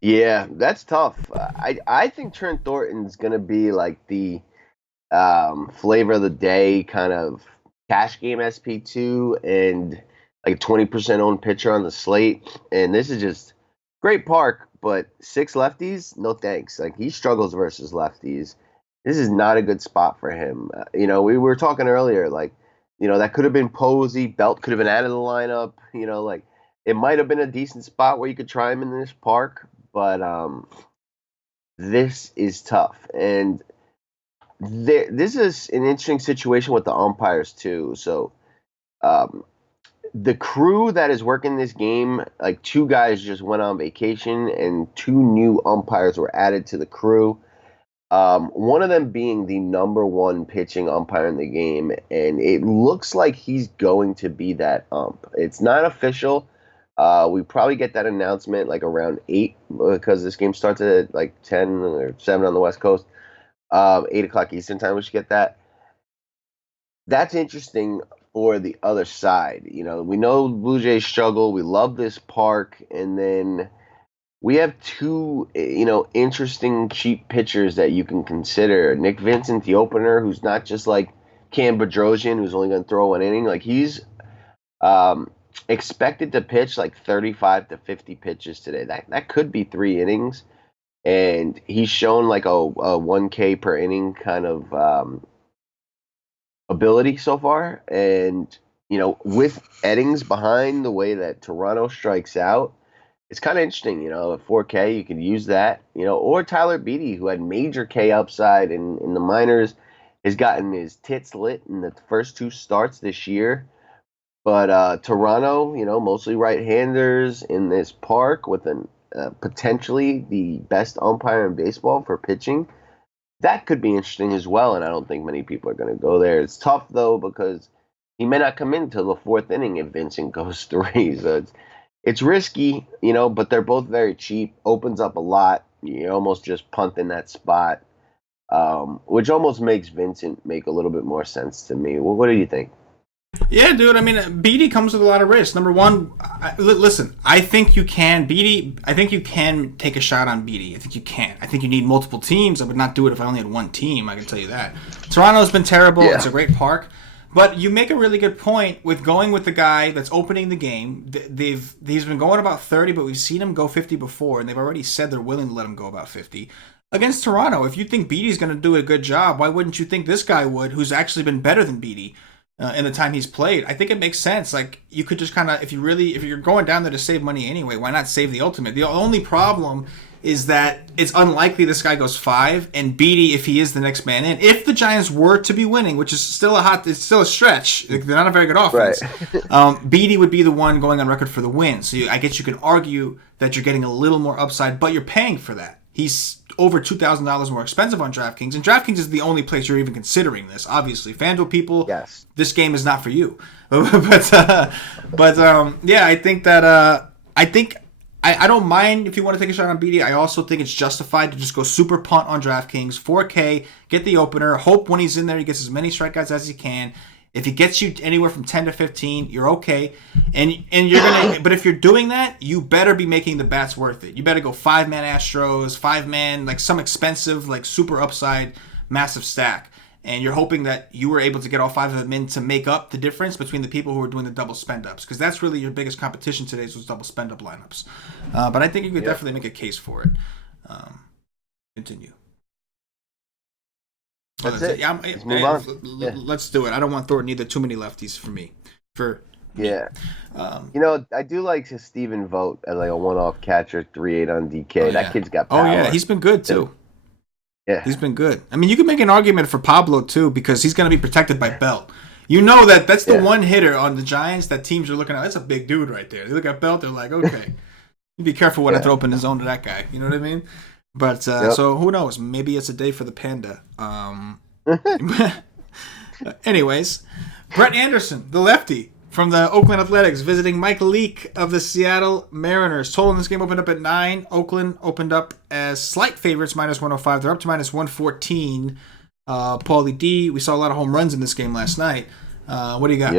Yeah, that's tough. I think Trent Thornton's going to be like the flavor of the day kind of cash game SP2 and like 20% owned pitcher on the slate. And this is just great park, but 6 lefties, no thanks. Like, he struggles versus lefties. This is not a good spot for him. We were talking earlier, that could have been Posey. Belt could have been out of the lineup. It might have been a decent spot where you could try him in this park, but this is tough. And this is an interesting situation with the umpires, too. So, the crew that is working this game, 2 guys just went on vacation and 2 new umpires were added to the crew. One of them being the number one pitching umpire in the game, and it looks like he's going to be that ump. It's not official. We probably get that announcement like around 8 because this game starts at like 10 or 7 on the West Coast. 8 o'clock Eastern time, we should get that. That's interesting for the other side. We know Blue Jays struggle. We love this park, and then we have two, interesting cheap pitchers that you can consider. Nick Vincent, the opener, who's not just like Cam Bedrosian, who's only going to throw one inning. Like he's expected to pitch like 35 to 50 pitches today. That could be 3 innings, and he's shown like a 1K per inning kind of ability so far. And with Eddings behind the way that Toronto strikes out, it's kind of interesting, at 4K, you could use that, or Tyler Beatty, who had major K upside in the minors, has gotten his tits lit in the first 2 starts this year. But Toronto, mostly right-handers in this park with potentially the best umpire in baseball for pitching. That could be interesting as well, and I don't think many people are going to go there. It's tough, though, because he may not come in until the 4th inning if Vincent goes 3. So it's risky, but they're both very cheap. Opens up a lot. You almost just punt in that spot, which almost makes Vincent make a little bit more sense to me. Well, what do you think? Yeah, dude. I mean, Beatty comes with a lot of risk. Number one, listen. I think you can Beatty. I think you can take a shot on Beatty. I think you can. I think you need multiple teams. I would not do it if I only had one team. I can tell you that. Toronto's been terrible. Yeah. It's a great park. But you make a really good point with going with the guy that's opening the game. He's been going about 30, but we've seen him go 50 before, and they've already said they're willing to let him go about 50. Against Toronto, if you think Beatty's going to do a good job, why wouldn't you think this guy would, who's actually been better than Beatty in the time he's played? I think it makes sense. Like, you could just kind of, if you're going down there to save money anyway, why not save the ultimate? The only problem is that it's unlikely this guy goes 5, and Beatty, if he is the next man in, if the Giants were to be winning, which is still it's still a stretch, they're not a very good offense, right. Beatty would be the one going on record for the win. So I guess you can argue that you're getting a little more upside, but you're paying for that. He's over $2,000 more expensive on DraftKings, and DraftKings is the only place you're even considering this. Obviously, FanDuel people, yes, this game is not for you. but yeah, I think that I don't mind if you want to take a shot on Beatty. I also think it's justified to just go super punt on DraftKings, 4K, get the opener, hope when he's in there he gets as many strikeouts as he can. If he gets you anywhere from 10 to 15, you're okay. And you're gonna. But if you're doing that, you better be making the bats worth it. You better go 5-man Astros, 5-man, like some expensive, like super upside, massive stack. And you're hoping that you were able to get all 5 of them in to make up the difference between the people who are doing the double spend-ups. Because that's really your biggest competition today is those double spend-up lineups. But I think you could definitely make a case for it. Continue. That's it. Let's move on. Let's do it. I don't want Thornton either. Too many lefties for me. I do like to Steven Vogt as like a one-off catcher, 3.8 on DK. That kid's got power. Oh yeah, he's been good too. Yeah, he's been good. I mean, you can make an argument for Pablo too because he's going to be protected by Belt. You know that's the one hitter on the Giants that teams are looking at. That's a big dude right there. They look at Belt, they're like, okay, you be careful when I throw up in the zone to that guy. You know what I mean? But so who knows? Maybe it's a day for the panda. Anyways, Brett Anderson, the lefty from the Oakland Athletics, visiting Mike Leake of the Seattle Mariners. Total in this game opened up at 9. Oakland opened up as slight favorites, -105. They're up to -114. Paulie D, we saw a lot of home runs in this game last night. What do you got?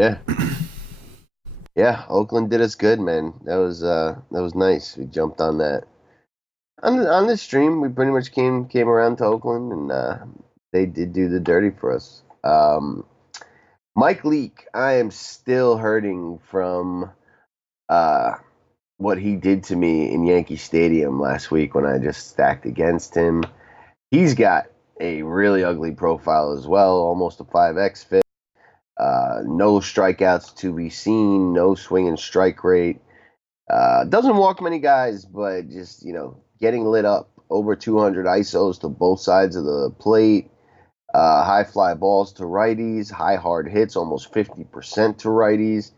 Yeah, Oakland did us good, man. That was nice. We jumped on that. On this stream, we pretty much came around to Oakland, and they did do the dirty for us. Mike Leake, I am still hurting from what he did to me in Yankee Stadium last week when I just stacked against him. He's got a really ugly profile as well, almost a 5X fit. No strikeouts to be seen, no swing and strike rate. Doesn't walk many guys, but just, getting lit up. Over 200 ISOs to both sides of the plate. High fly balls to righties. High hard hits, almost 50% to righties.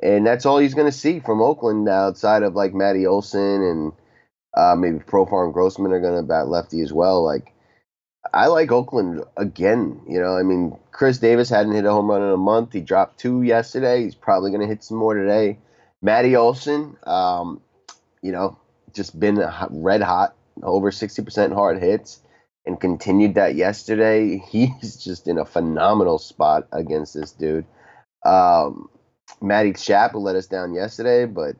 And that's all he's going to see from Oakland outside of, like, Matty Olson and maybe Profar and Grossman are going to bat lefty as well. Like, I like Oakland again. I mean, Chris Davis hadn't hit a home run in a month. He dropped 2 yesterday. He's probably going to hit some more today. Matty Olson, you know, just been red hot, over 60% hard hits, and continued that yesterday. He's just in a phenomenal spot against this dude. Matty Chapel let us down yesterday, but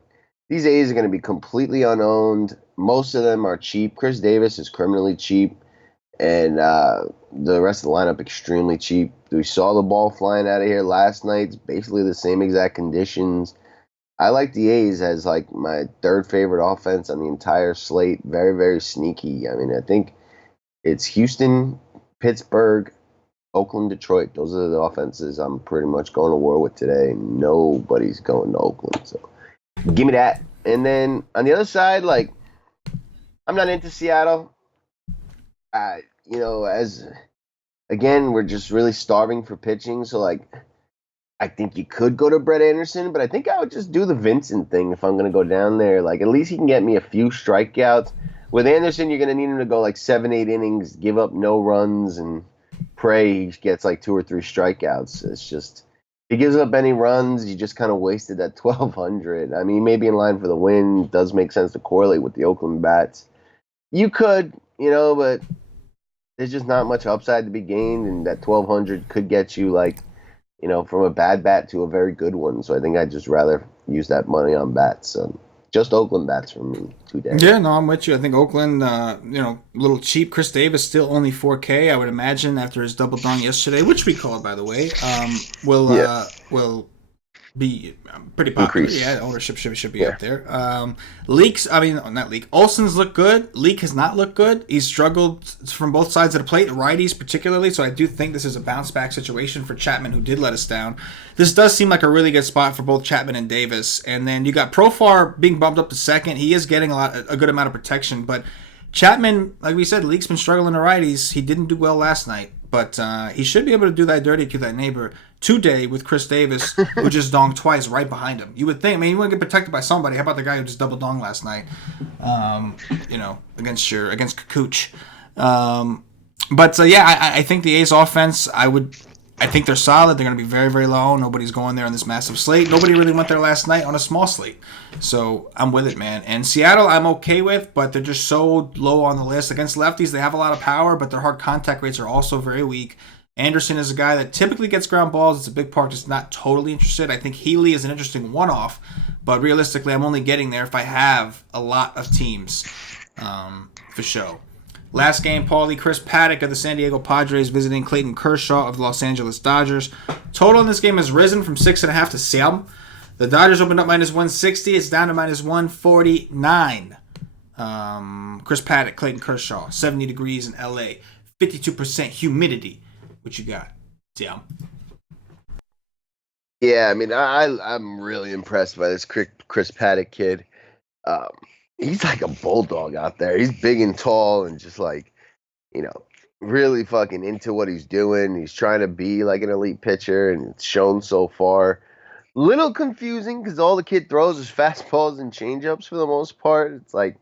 these A's are going to be completely unowned. Most of them are cheap. Chris Davis is criminally cheap, and the rest of the lineup extremely cheap. We saw the ball flying out of here last night. It's basically the same exact conditions. I like the A's as like my third favorite offense on the entire slate. Very, very sneaky. I mean, I think it's Houston, Pittsburgh, Oakland, Detroit. Those are the offenses I'm pretty much going to war with today. Nobody's going to Oakland, so give me that. And then on the other side, like, I'm not into Seattle. As again, we're just really starving for pitching. So, like, I think you could go to Brett Anderson, but I think I would just do the Vincent thing if I'm going to go down there. Like, at least he can get me a few strikeouts. With Anderson, you're going to need him to go like 7-8 innings, give up no runs, and pray he gets like 2 or 3 strikeouts. It's just, if he gives up any runs, you just kind of wasted that 1,200. I mean, maybe in line for the win. It does make sense to correlate with the Oakland bats. You could, but there's just not much upside to be gained, and that 1,200 could get you like, from a bad bat to a very good one. So I think I'd just rather use that money on bats. So just Oakland bats for me today. Yeah, no, I'm with you. I think Oakland, a little cheap. Chris Davis still only 4K. I would imagine after his double dong yesterday, which we called, by the way, will be pretty popular. Increase. Yeah, ownership should be up there. Not Leak. Olsen's look good. Leak has not looked good. He's struggled from both sides of the plate, righties particularly, so I do think this is a bounce back situation for Chapman, who did let us down. This does seem like a really good spot for both Chapman and Davis. And then you got Profar being bumped up to second. He is getting a good amount of protection, but Chapman, like we said, Leak's been struggling to righties. He didn't do well last night, but he should be able to do that dirty to that neighbor today with Chris Davis, who just donged twice right behind him. You would think, you want to get protected by somebody. How about the guy who just double donged last night? Against Kukoc. I think the A's offense, I think they're solid. They're going to be very, very low. Nobody's going there on this massive slate. Nobody really went there last night on a small slate. So I'm with it, man. And Seattle, I'm okay with, but they're just so low on the list. Against lefties, they have a lot of power, but their hard contact rates are also very weak. Anderson is a guy that typically gets ground balls. It's a big part, just not totally interested. I think Healy is an interesting one-off, but realistically, I'm only getting there if I have a lot of teams for show. Last game, Paulie, Chris Paddock of the San Diego Padres visiting Clayton Kershaw of the Los Angeles Dodgers. Total in this game has risen from 6.5 to 7. The Dodgers opened up -160. It's down to -149. Chris Paddock, Clayton Kershaw, 70 degrees in LA, 52% humidity. What you got, Tim? Yeah, I mean, I'm really impressed by this Chris Paddock kid. He's like a bulldog out there. He's big and tall and just like, really fucking into what he's doing. He's trying to be like an elite pitcher, and it's shown so far. Little confusing because all the kid throws is fastballs and changeups for the most part. It's like,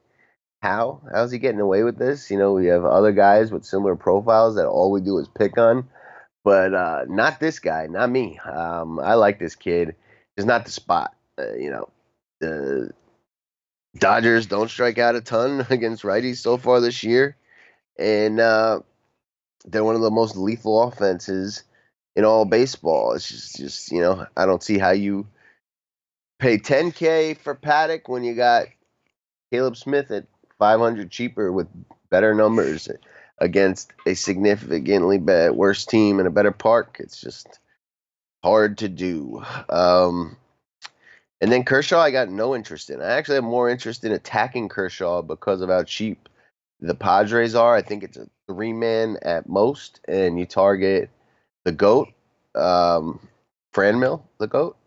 how's he getting away with this? We have other guys with similar profiles that all we do is pick on, but not this guy, not me. I like this kid. It's not the spot. The Dodgers don't strike out a ton against righties so far this year, and they're one of the most lethal offenses in all baseball. It's just I don't see how you pay $10K for Paddock when you got Caleb Smith at $500 cheaper with better numbers against a significantly worse team in a better park. It's just hard to do. And then Kershaw, I got no interest in. I actually have more interest in attacking Kershaw because of how cheap the Padres are. I think it's a 3-man at most, and you target the GOAT, Franmil, the GOAT,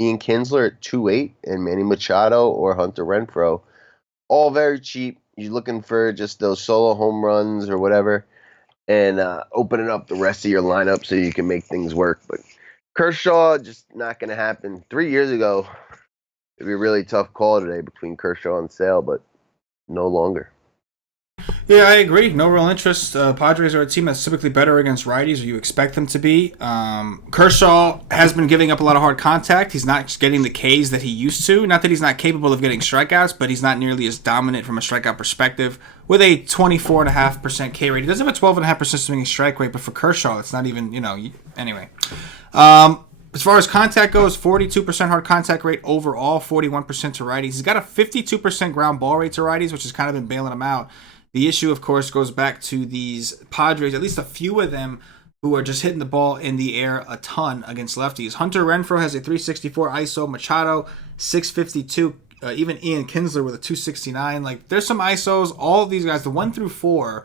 Ian Kinsler at 2.8, and Manny Machado or Hunter Renfroe. All very cheap. You're looking for just those solo home runs or whatever, and opening up the rest of your lineup so you can make things work. But Kershaw, just not going to happen. 3 years ago, it'd be a really tough call today between Kershaw and Sale, but no longer. Yeah, I agree. No real interest. Padres are a team that's typically better against righties, or you expect them to be. Kershaw has been giving up a lot of hard contact. He's not getting the Ks that he used to. Not that he's not capable of getting strikeouts, but he's not nearly as dominant from a strikeout perspective. With a 24.5% K rate, he does have a 12.5% swinging strike rate, but for Kershaw, it's not even, anyway. As far as contact goes, 42% hard contact rate overall, 41% to righties. He's got a 52% ground ball rate to righties, which has kind of been bailing him out. The issue, of course, goes back to these Padres, at least a few of them, who are just hitting the ball in the air a ton against lefties. Hunter Renfroe has a 364 ISO, Machado 652, even Ian Kinsler with a 269. Like, there's some ISOs. All of these guys, the 1 through 4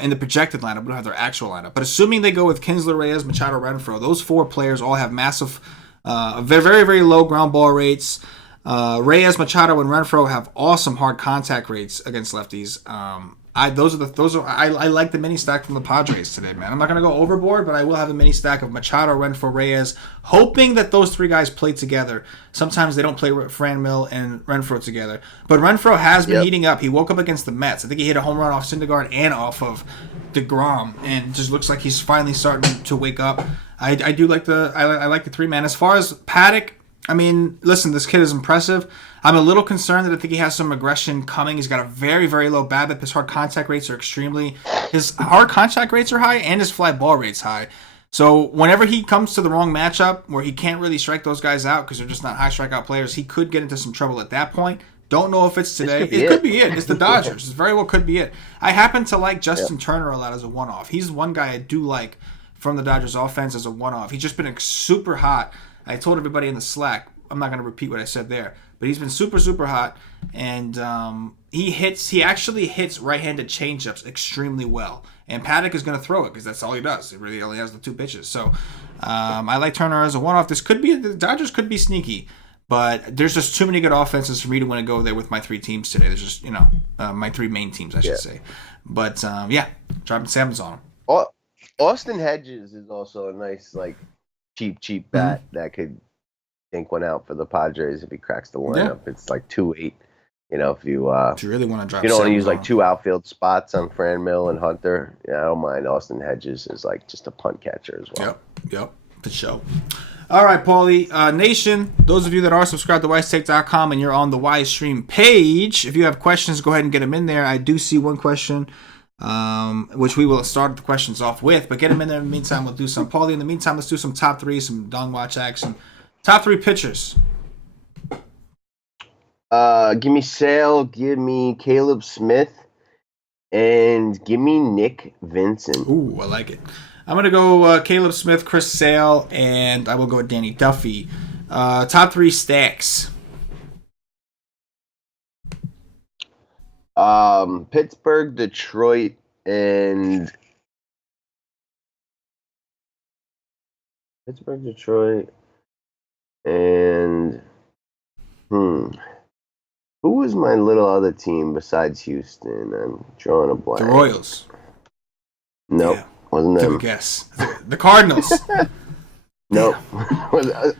in the projected lineup, we don't have their actual lineup, but assuming they go with Kinsler, Reyes, Machado, Renfroe, those 4 players all have massive, very, very, very low ground ball rates. Reyes, Machado, and Renfroe have awesome hard contact rates against lefties. I like the mini stack from the Padres today, man. I'm not gonna go overboard, but I will have a mini stack of Machado, Renfroe, Reyes, hoping that those 3 guys play together. Sometimes they don't play Franmil and Renfroe together, but Renfroe has been heating up. He woke up against the Mets. I think he hit a home run off Syndergaard and off of DeGrom, and just looks like he's finally starting to wake up. I do like I like the 3-man. As far as Paddock, I mean, listen, this kid is impressive. I'm a little concerned that I think he has some aggression coming. He's got a very, very low BABIP. His hard contact rates are his hard contact rates are high and his fly ball rate's high. So whenever he comes to the wrong matchup where he can't really strike those guys out because they're just not high strikeout players, he could get into some trouble at that point. Don't know if it's today. It could be it. It's the Dodgers. It very well could be it. I happen to like Justin Turner a lot as a one-off. He's one guy I do like from the Dodgers offense as a one-off. He's just been super hot. I told everybody in the Slack, I'm not going to repeat what I said there, but he's been super, super hot, and he actually hits right-handed changeups extremely well, and Paddock is going to throw it because that's all he does. He really only has the 2 pitches, so I like Turner as a one-off. The Dodgers could be sneaky, but there's just too many good offenses for me to want to go there with my 3 teams today. There's just, my 3 main teams, I should say. But, dropping Sammons on them. Austin Hedges is also a nice, cheap bat that could think one out for the Padres if he cracks the lineup. Yeah. It's like 2-8. If you really want to drop, you don't want to use 2 outfield spots on Franmil and Hunter. Yeah, I don't mind. Austin Hedges is just a punt catcher as well. Yep, for sure. All right, Paulie Nation. Those of you that are subscribed to WiseTake.com and you're on the Wise Stream page, if you have questions, go ahead and get them in there. I do see one question, which we will start the questions off with, but get them in there. In the meantime, we'll do some. Paulie, in the meantime, let's do some top 3, some Dong Watch action. Top 3 pitchers. Give me Sale, give me Caleb Smith, and give me Nick Vincent. Ooh, I like it. I'm going to go Caleb Smith, Chris Sale, and I will go with Danny Duffy. Top 3 stacks. Pittsburgh, Detroit, and who was my little other team besides Houston? I'm drawing a blank. The Royals. Nope, wasn't them. Give a guess. The Cardinals. Nope.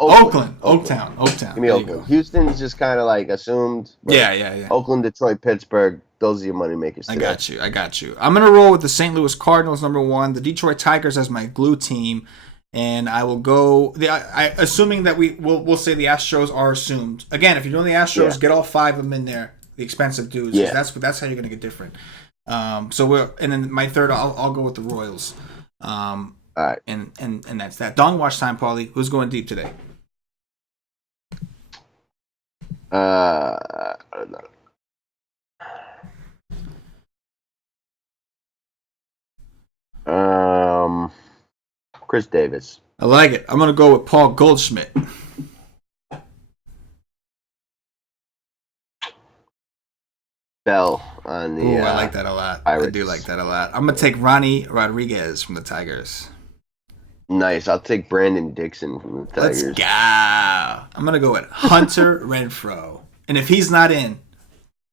Oakland. Oaktown. Give me Oakland. Houston's just kind of assumed. Yeah. Oakland, Detroit, Pittsburgh. Those are your money makers today. I got you. I'm gonna roll with the St. Louis Cardinals, number 1. The Detroit Tigers as my glue team. And I will go. Assuming that we'll say the Astros are assumed. Again, if you're doing the Astros, get all 5 of them in there. The expensive dudes. Yeah. That's how you're gonna get different. And then my third, I'll go with the Royals. All right. And that's that. Dong Watch time, Paulie. Who's going deep today? Chris Davis. I like it. I'm going to go with Paul Goldschmidt. Bell on the. Ooh, I like that a lot. Pirates. I do like that a lot. I'm going to take Ronnie Rodriguez from the Tigers. Nice. I'll take Brandon Dixon from the Tigers. Let's go. I'm going to go with Hunter Renfroe. And if he's not in,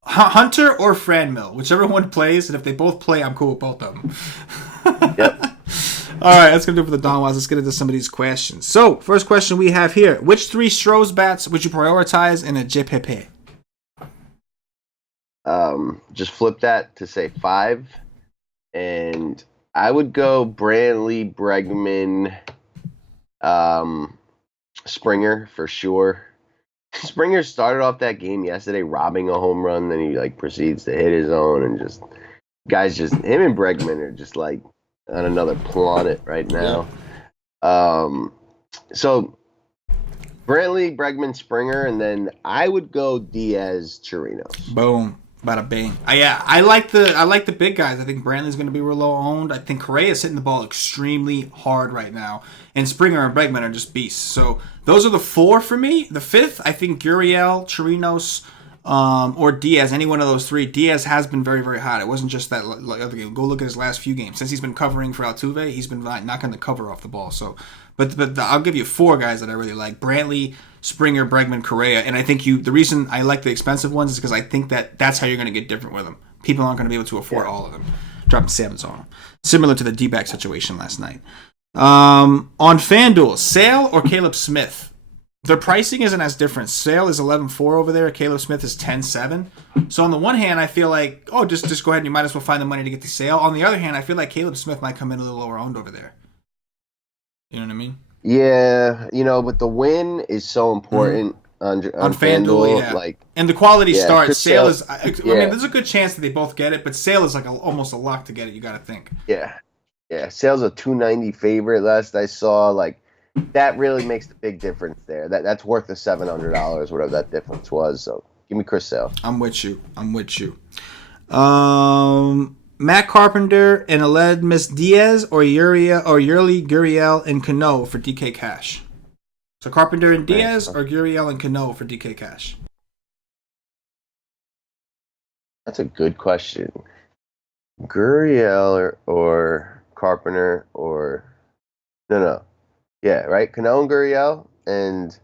Hunter or Franmil, whichever one plays, and if they both play, I'm cool with both of them. Yep. All right, that's going to do it for the Don Wise. Let's get into some of these questions. So, first question we have here. Which 3 Stros bats would you prioritize in a JPP? just flip that to say 5, and I would go Brantley, Bregman, Springer for sure. Springer started off that game yesterday robbing a home run, then he proceeds to hit his own, and him and Bregman are just on another planet right now. So Brantley, Bregman, Springer, and then I would go Diaz, Chirinos. Boom. Bada bang. I like the big guys. I think Brantley's going to be real low owned. I think Correa's hitting the ball extremely hard right now. And Springer and Bregman are just beasts. So those are the 4 for me. The 5th, I think Gurriel, Chirinos, or Diaz, any one of those 3. Diaz has been very, very hot. It wasn't just that other game. Go look at his last few games. Since he's been covering for Altuve, he's been knocking the cover off the ball. So, but I'll give you 4 guys that I really like: Brantley, Springer, Bregman, Correa. And I think the reason I like the expensive ones is because I think that's how you're going to get different with them. People aren't going to be able to afford all of them. Dropping 7s on them. Similar to the D-back situation last night. On FanDuel, Sale or Caleb Smith? Their pricing isn't as different. Sale is 11.4 over there. Caleb Smith is 10.7. So on the one hand, I feel like, just go ahead and you might as well find the money to get the Sale. On the other hand, I feel like Caleb Smith might come in a little lower owned over there. You know what I mean? Yeah, but the win is so important on FanDuel. Yeah. And the quality start. Sale is. I mean, yeah. there's a good chance that they both get it, but Sale is almost a lock to get it. You got to think. Yeah. Sale's a 290 favorite. Last I saw, that really makes the big difference there. That's worth the $700, whatever that difference was. So give me Chris Sale. I'm with you. Matt Carpenter and Aledmus Diaz or Yurli Gurriel and Cano for DK Cash. So Carpenter and Diaz or Gurriel and Cano for DK Cash. That's a good question. Gurriel or Carpenter or no. Yeah, right? Cano and Gurriel and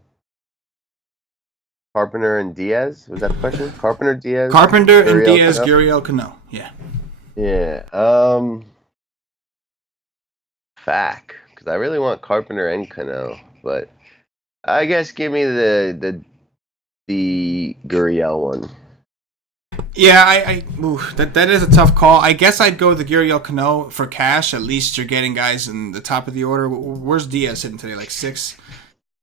Carpenter and Diaz? Was that the question? Carpenter, Diaz? Carpenter and Diaz, Cano? Gurriel, Cano. Yeah. Yeah. Fact. Because I really want Carpenter and Cano. But I guess give me the Gurriel one. Yeah, that is a tough call. I guess I'd go with the Gurriel Cano for cash. At least you're getting guys in the top of the order. Where's Diaz hitting today? 6?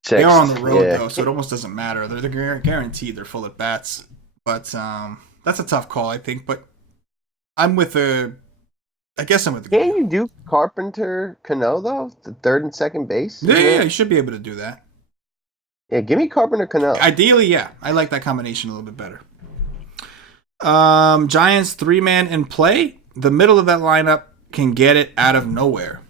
They are on the road, though, so it almost doesn't matter. They're guaranteed they're full at bats. But that's a tough call, I think. But I guess I'm with the Can't you do Carpenter Cano, though? The third and second base? Yeah, you should be able to do that. Yeah, give me Carpenter Cano. Ideally, yeah. I like that combination a little bit better. Giants 3-man in play. The middle of that lineup can get it out of nowhere.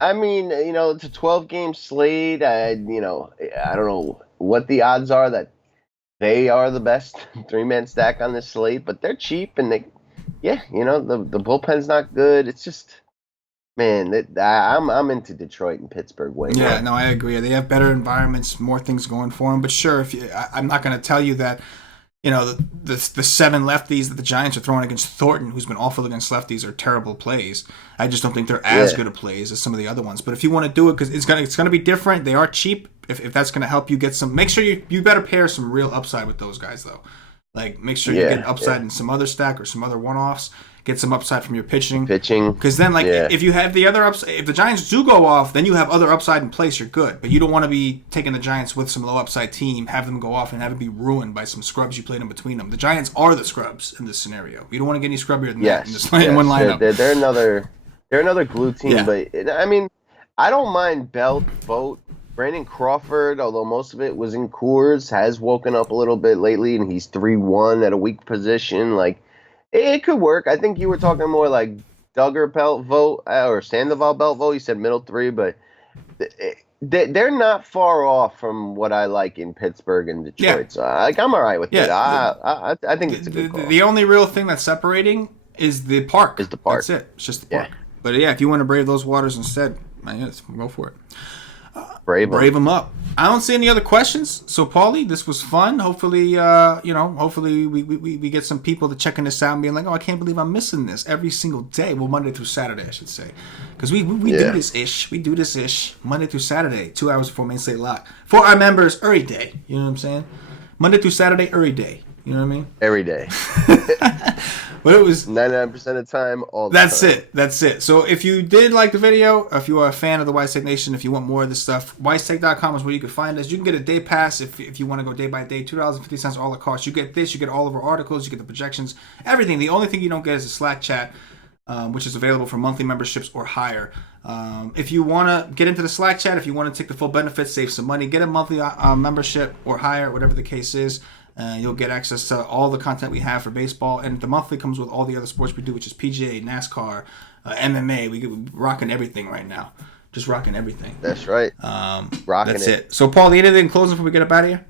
I mean, it's a 12-game slate. I don't know what the odds are that they are the best 3-man stack on this slate, but they're cheap and the bullpen's not good. It's just, man, I'm into Detroit and Pittsburgh way more. Yeah, no, I agree. They have better environments, more things going for them. But sure, I'm not going to tell you that. The 7 lefties that the Giants are throwing against Thornton, who's been awful against lefties, are terrible plays. I just don't think they're as good of plays as some of the other ones. But if you want to do it, because it's gonna be different, they are cheap. If that's gonna help you get some, make sure you better pair some real upside with those guys though. Make sure you get upside in some other stack or some other one-offs. Get some upside from your pitching. Because then, if you have the other upside, if the Giants do go off, then you have other upside in place. You're good. But you don't want to be taking the Giants with some low upside team, have them go off, and have it be ruined by some scrubs you played in between them. The Giants are the scrubs in this scenario. You don't want to get any scrubbier than that in just in one lineup. They're another glue team. Yeah. But I mean, I don't mind Belt, Vogt, Brandon Crawford, although most of it was in Coors, has woken up a little bit lately, and he's 3-1 at a weak position. It could work. I think you were talking more like Duggar Belt Vote or Sandoval Belt Vote. You said middle 3, but they're not far off from what I like in Pittsburgh and Detroit. Yeah. So I'm all right with it. I think it's a good call. The only real thing that's separating is the park. That's it. It's just the park. Yeah. But if you want to brave those waters instead, go for it. Brave them up. I don't see any other questions. So, Paulie, this was fun. Hopefully, hopefully we get some people to checking this out and being like, oh, I can't believe I'm missing this every single day. Well, Monday through Saturday, I should say. Because we do this ish. We do this ish Monday through Saturday, 2 hours before main slate lock. For our members, every day. You know what I'm saying? Monday through Saturday, every day. You know what I mean? Every day. But it was 99% of the time, all the That's time. That's it. So if you did like the video, if you are a fan of the White Take Nation, if you want more of this stuff, whitetake.com is where you can find us. You can get a day pass if you want to go day by day, $2.50 all the cost. You get this, you get all of our articles, you get the projections, everything. The only thing you don't get is a Slack chat, which is available for monthly memberships or higher. If you want to get into the Slack chat, if you want to take the full benefits, save some money, get a monthly membership or higher, whatever the case is. You'll get access to all the content we have for baseball, and the monthly comes with all the other sports we do, which is PGA, NASCAR, MMA. We're rocking everything right now, just rocking everything. That's right. Rocking that's it. So, Paul, anything closing before we get up out of here?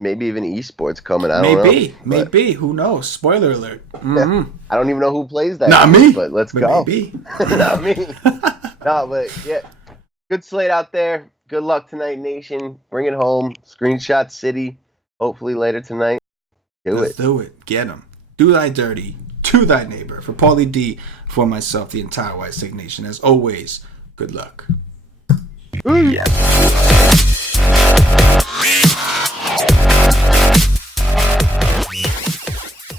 Maybe even esports coming. I don't know. Maybe. Who knows? Spoiler alert. Mm-hmm. I don't even know who plays that. Not me. But let's go. Maybe. Not me. No, but yeah, good slate out there. Good luck tonight, nation. Bring it home. Screenshot City. Hopefully later tonight. Let's do it. Get them. Do thy dirty to thy neighbor. For Paulie D, for myself, the entire White Take Nation. As always, good luck. Ooh, yeah.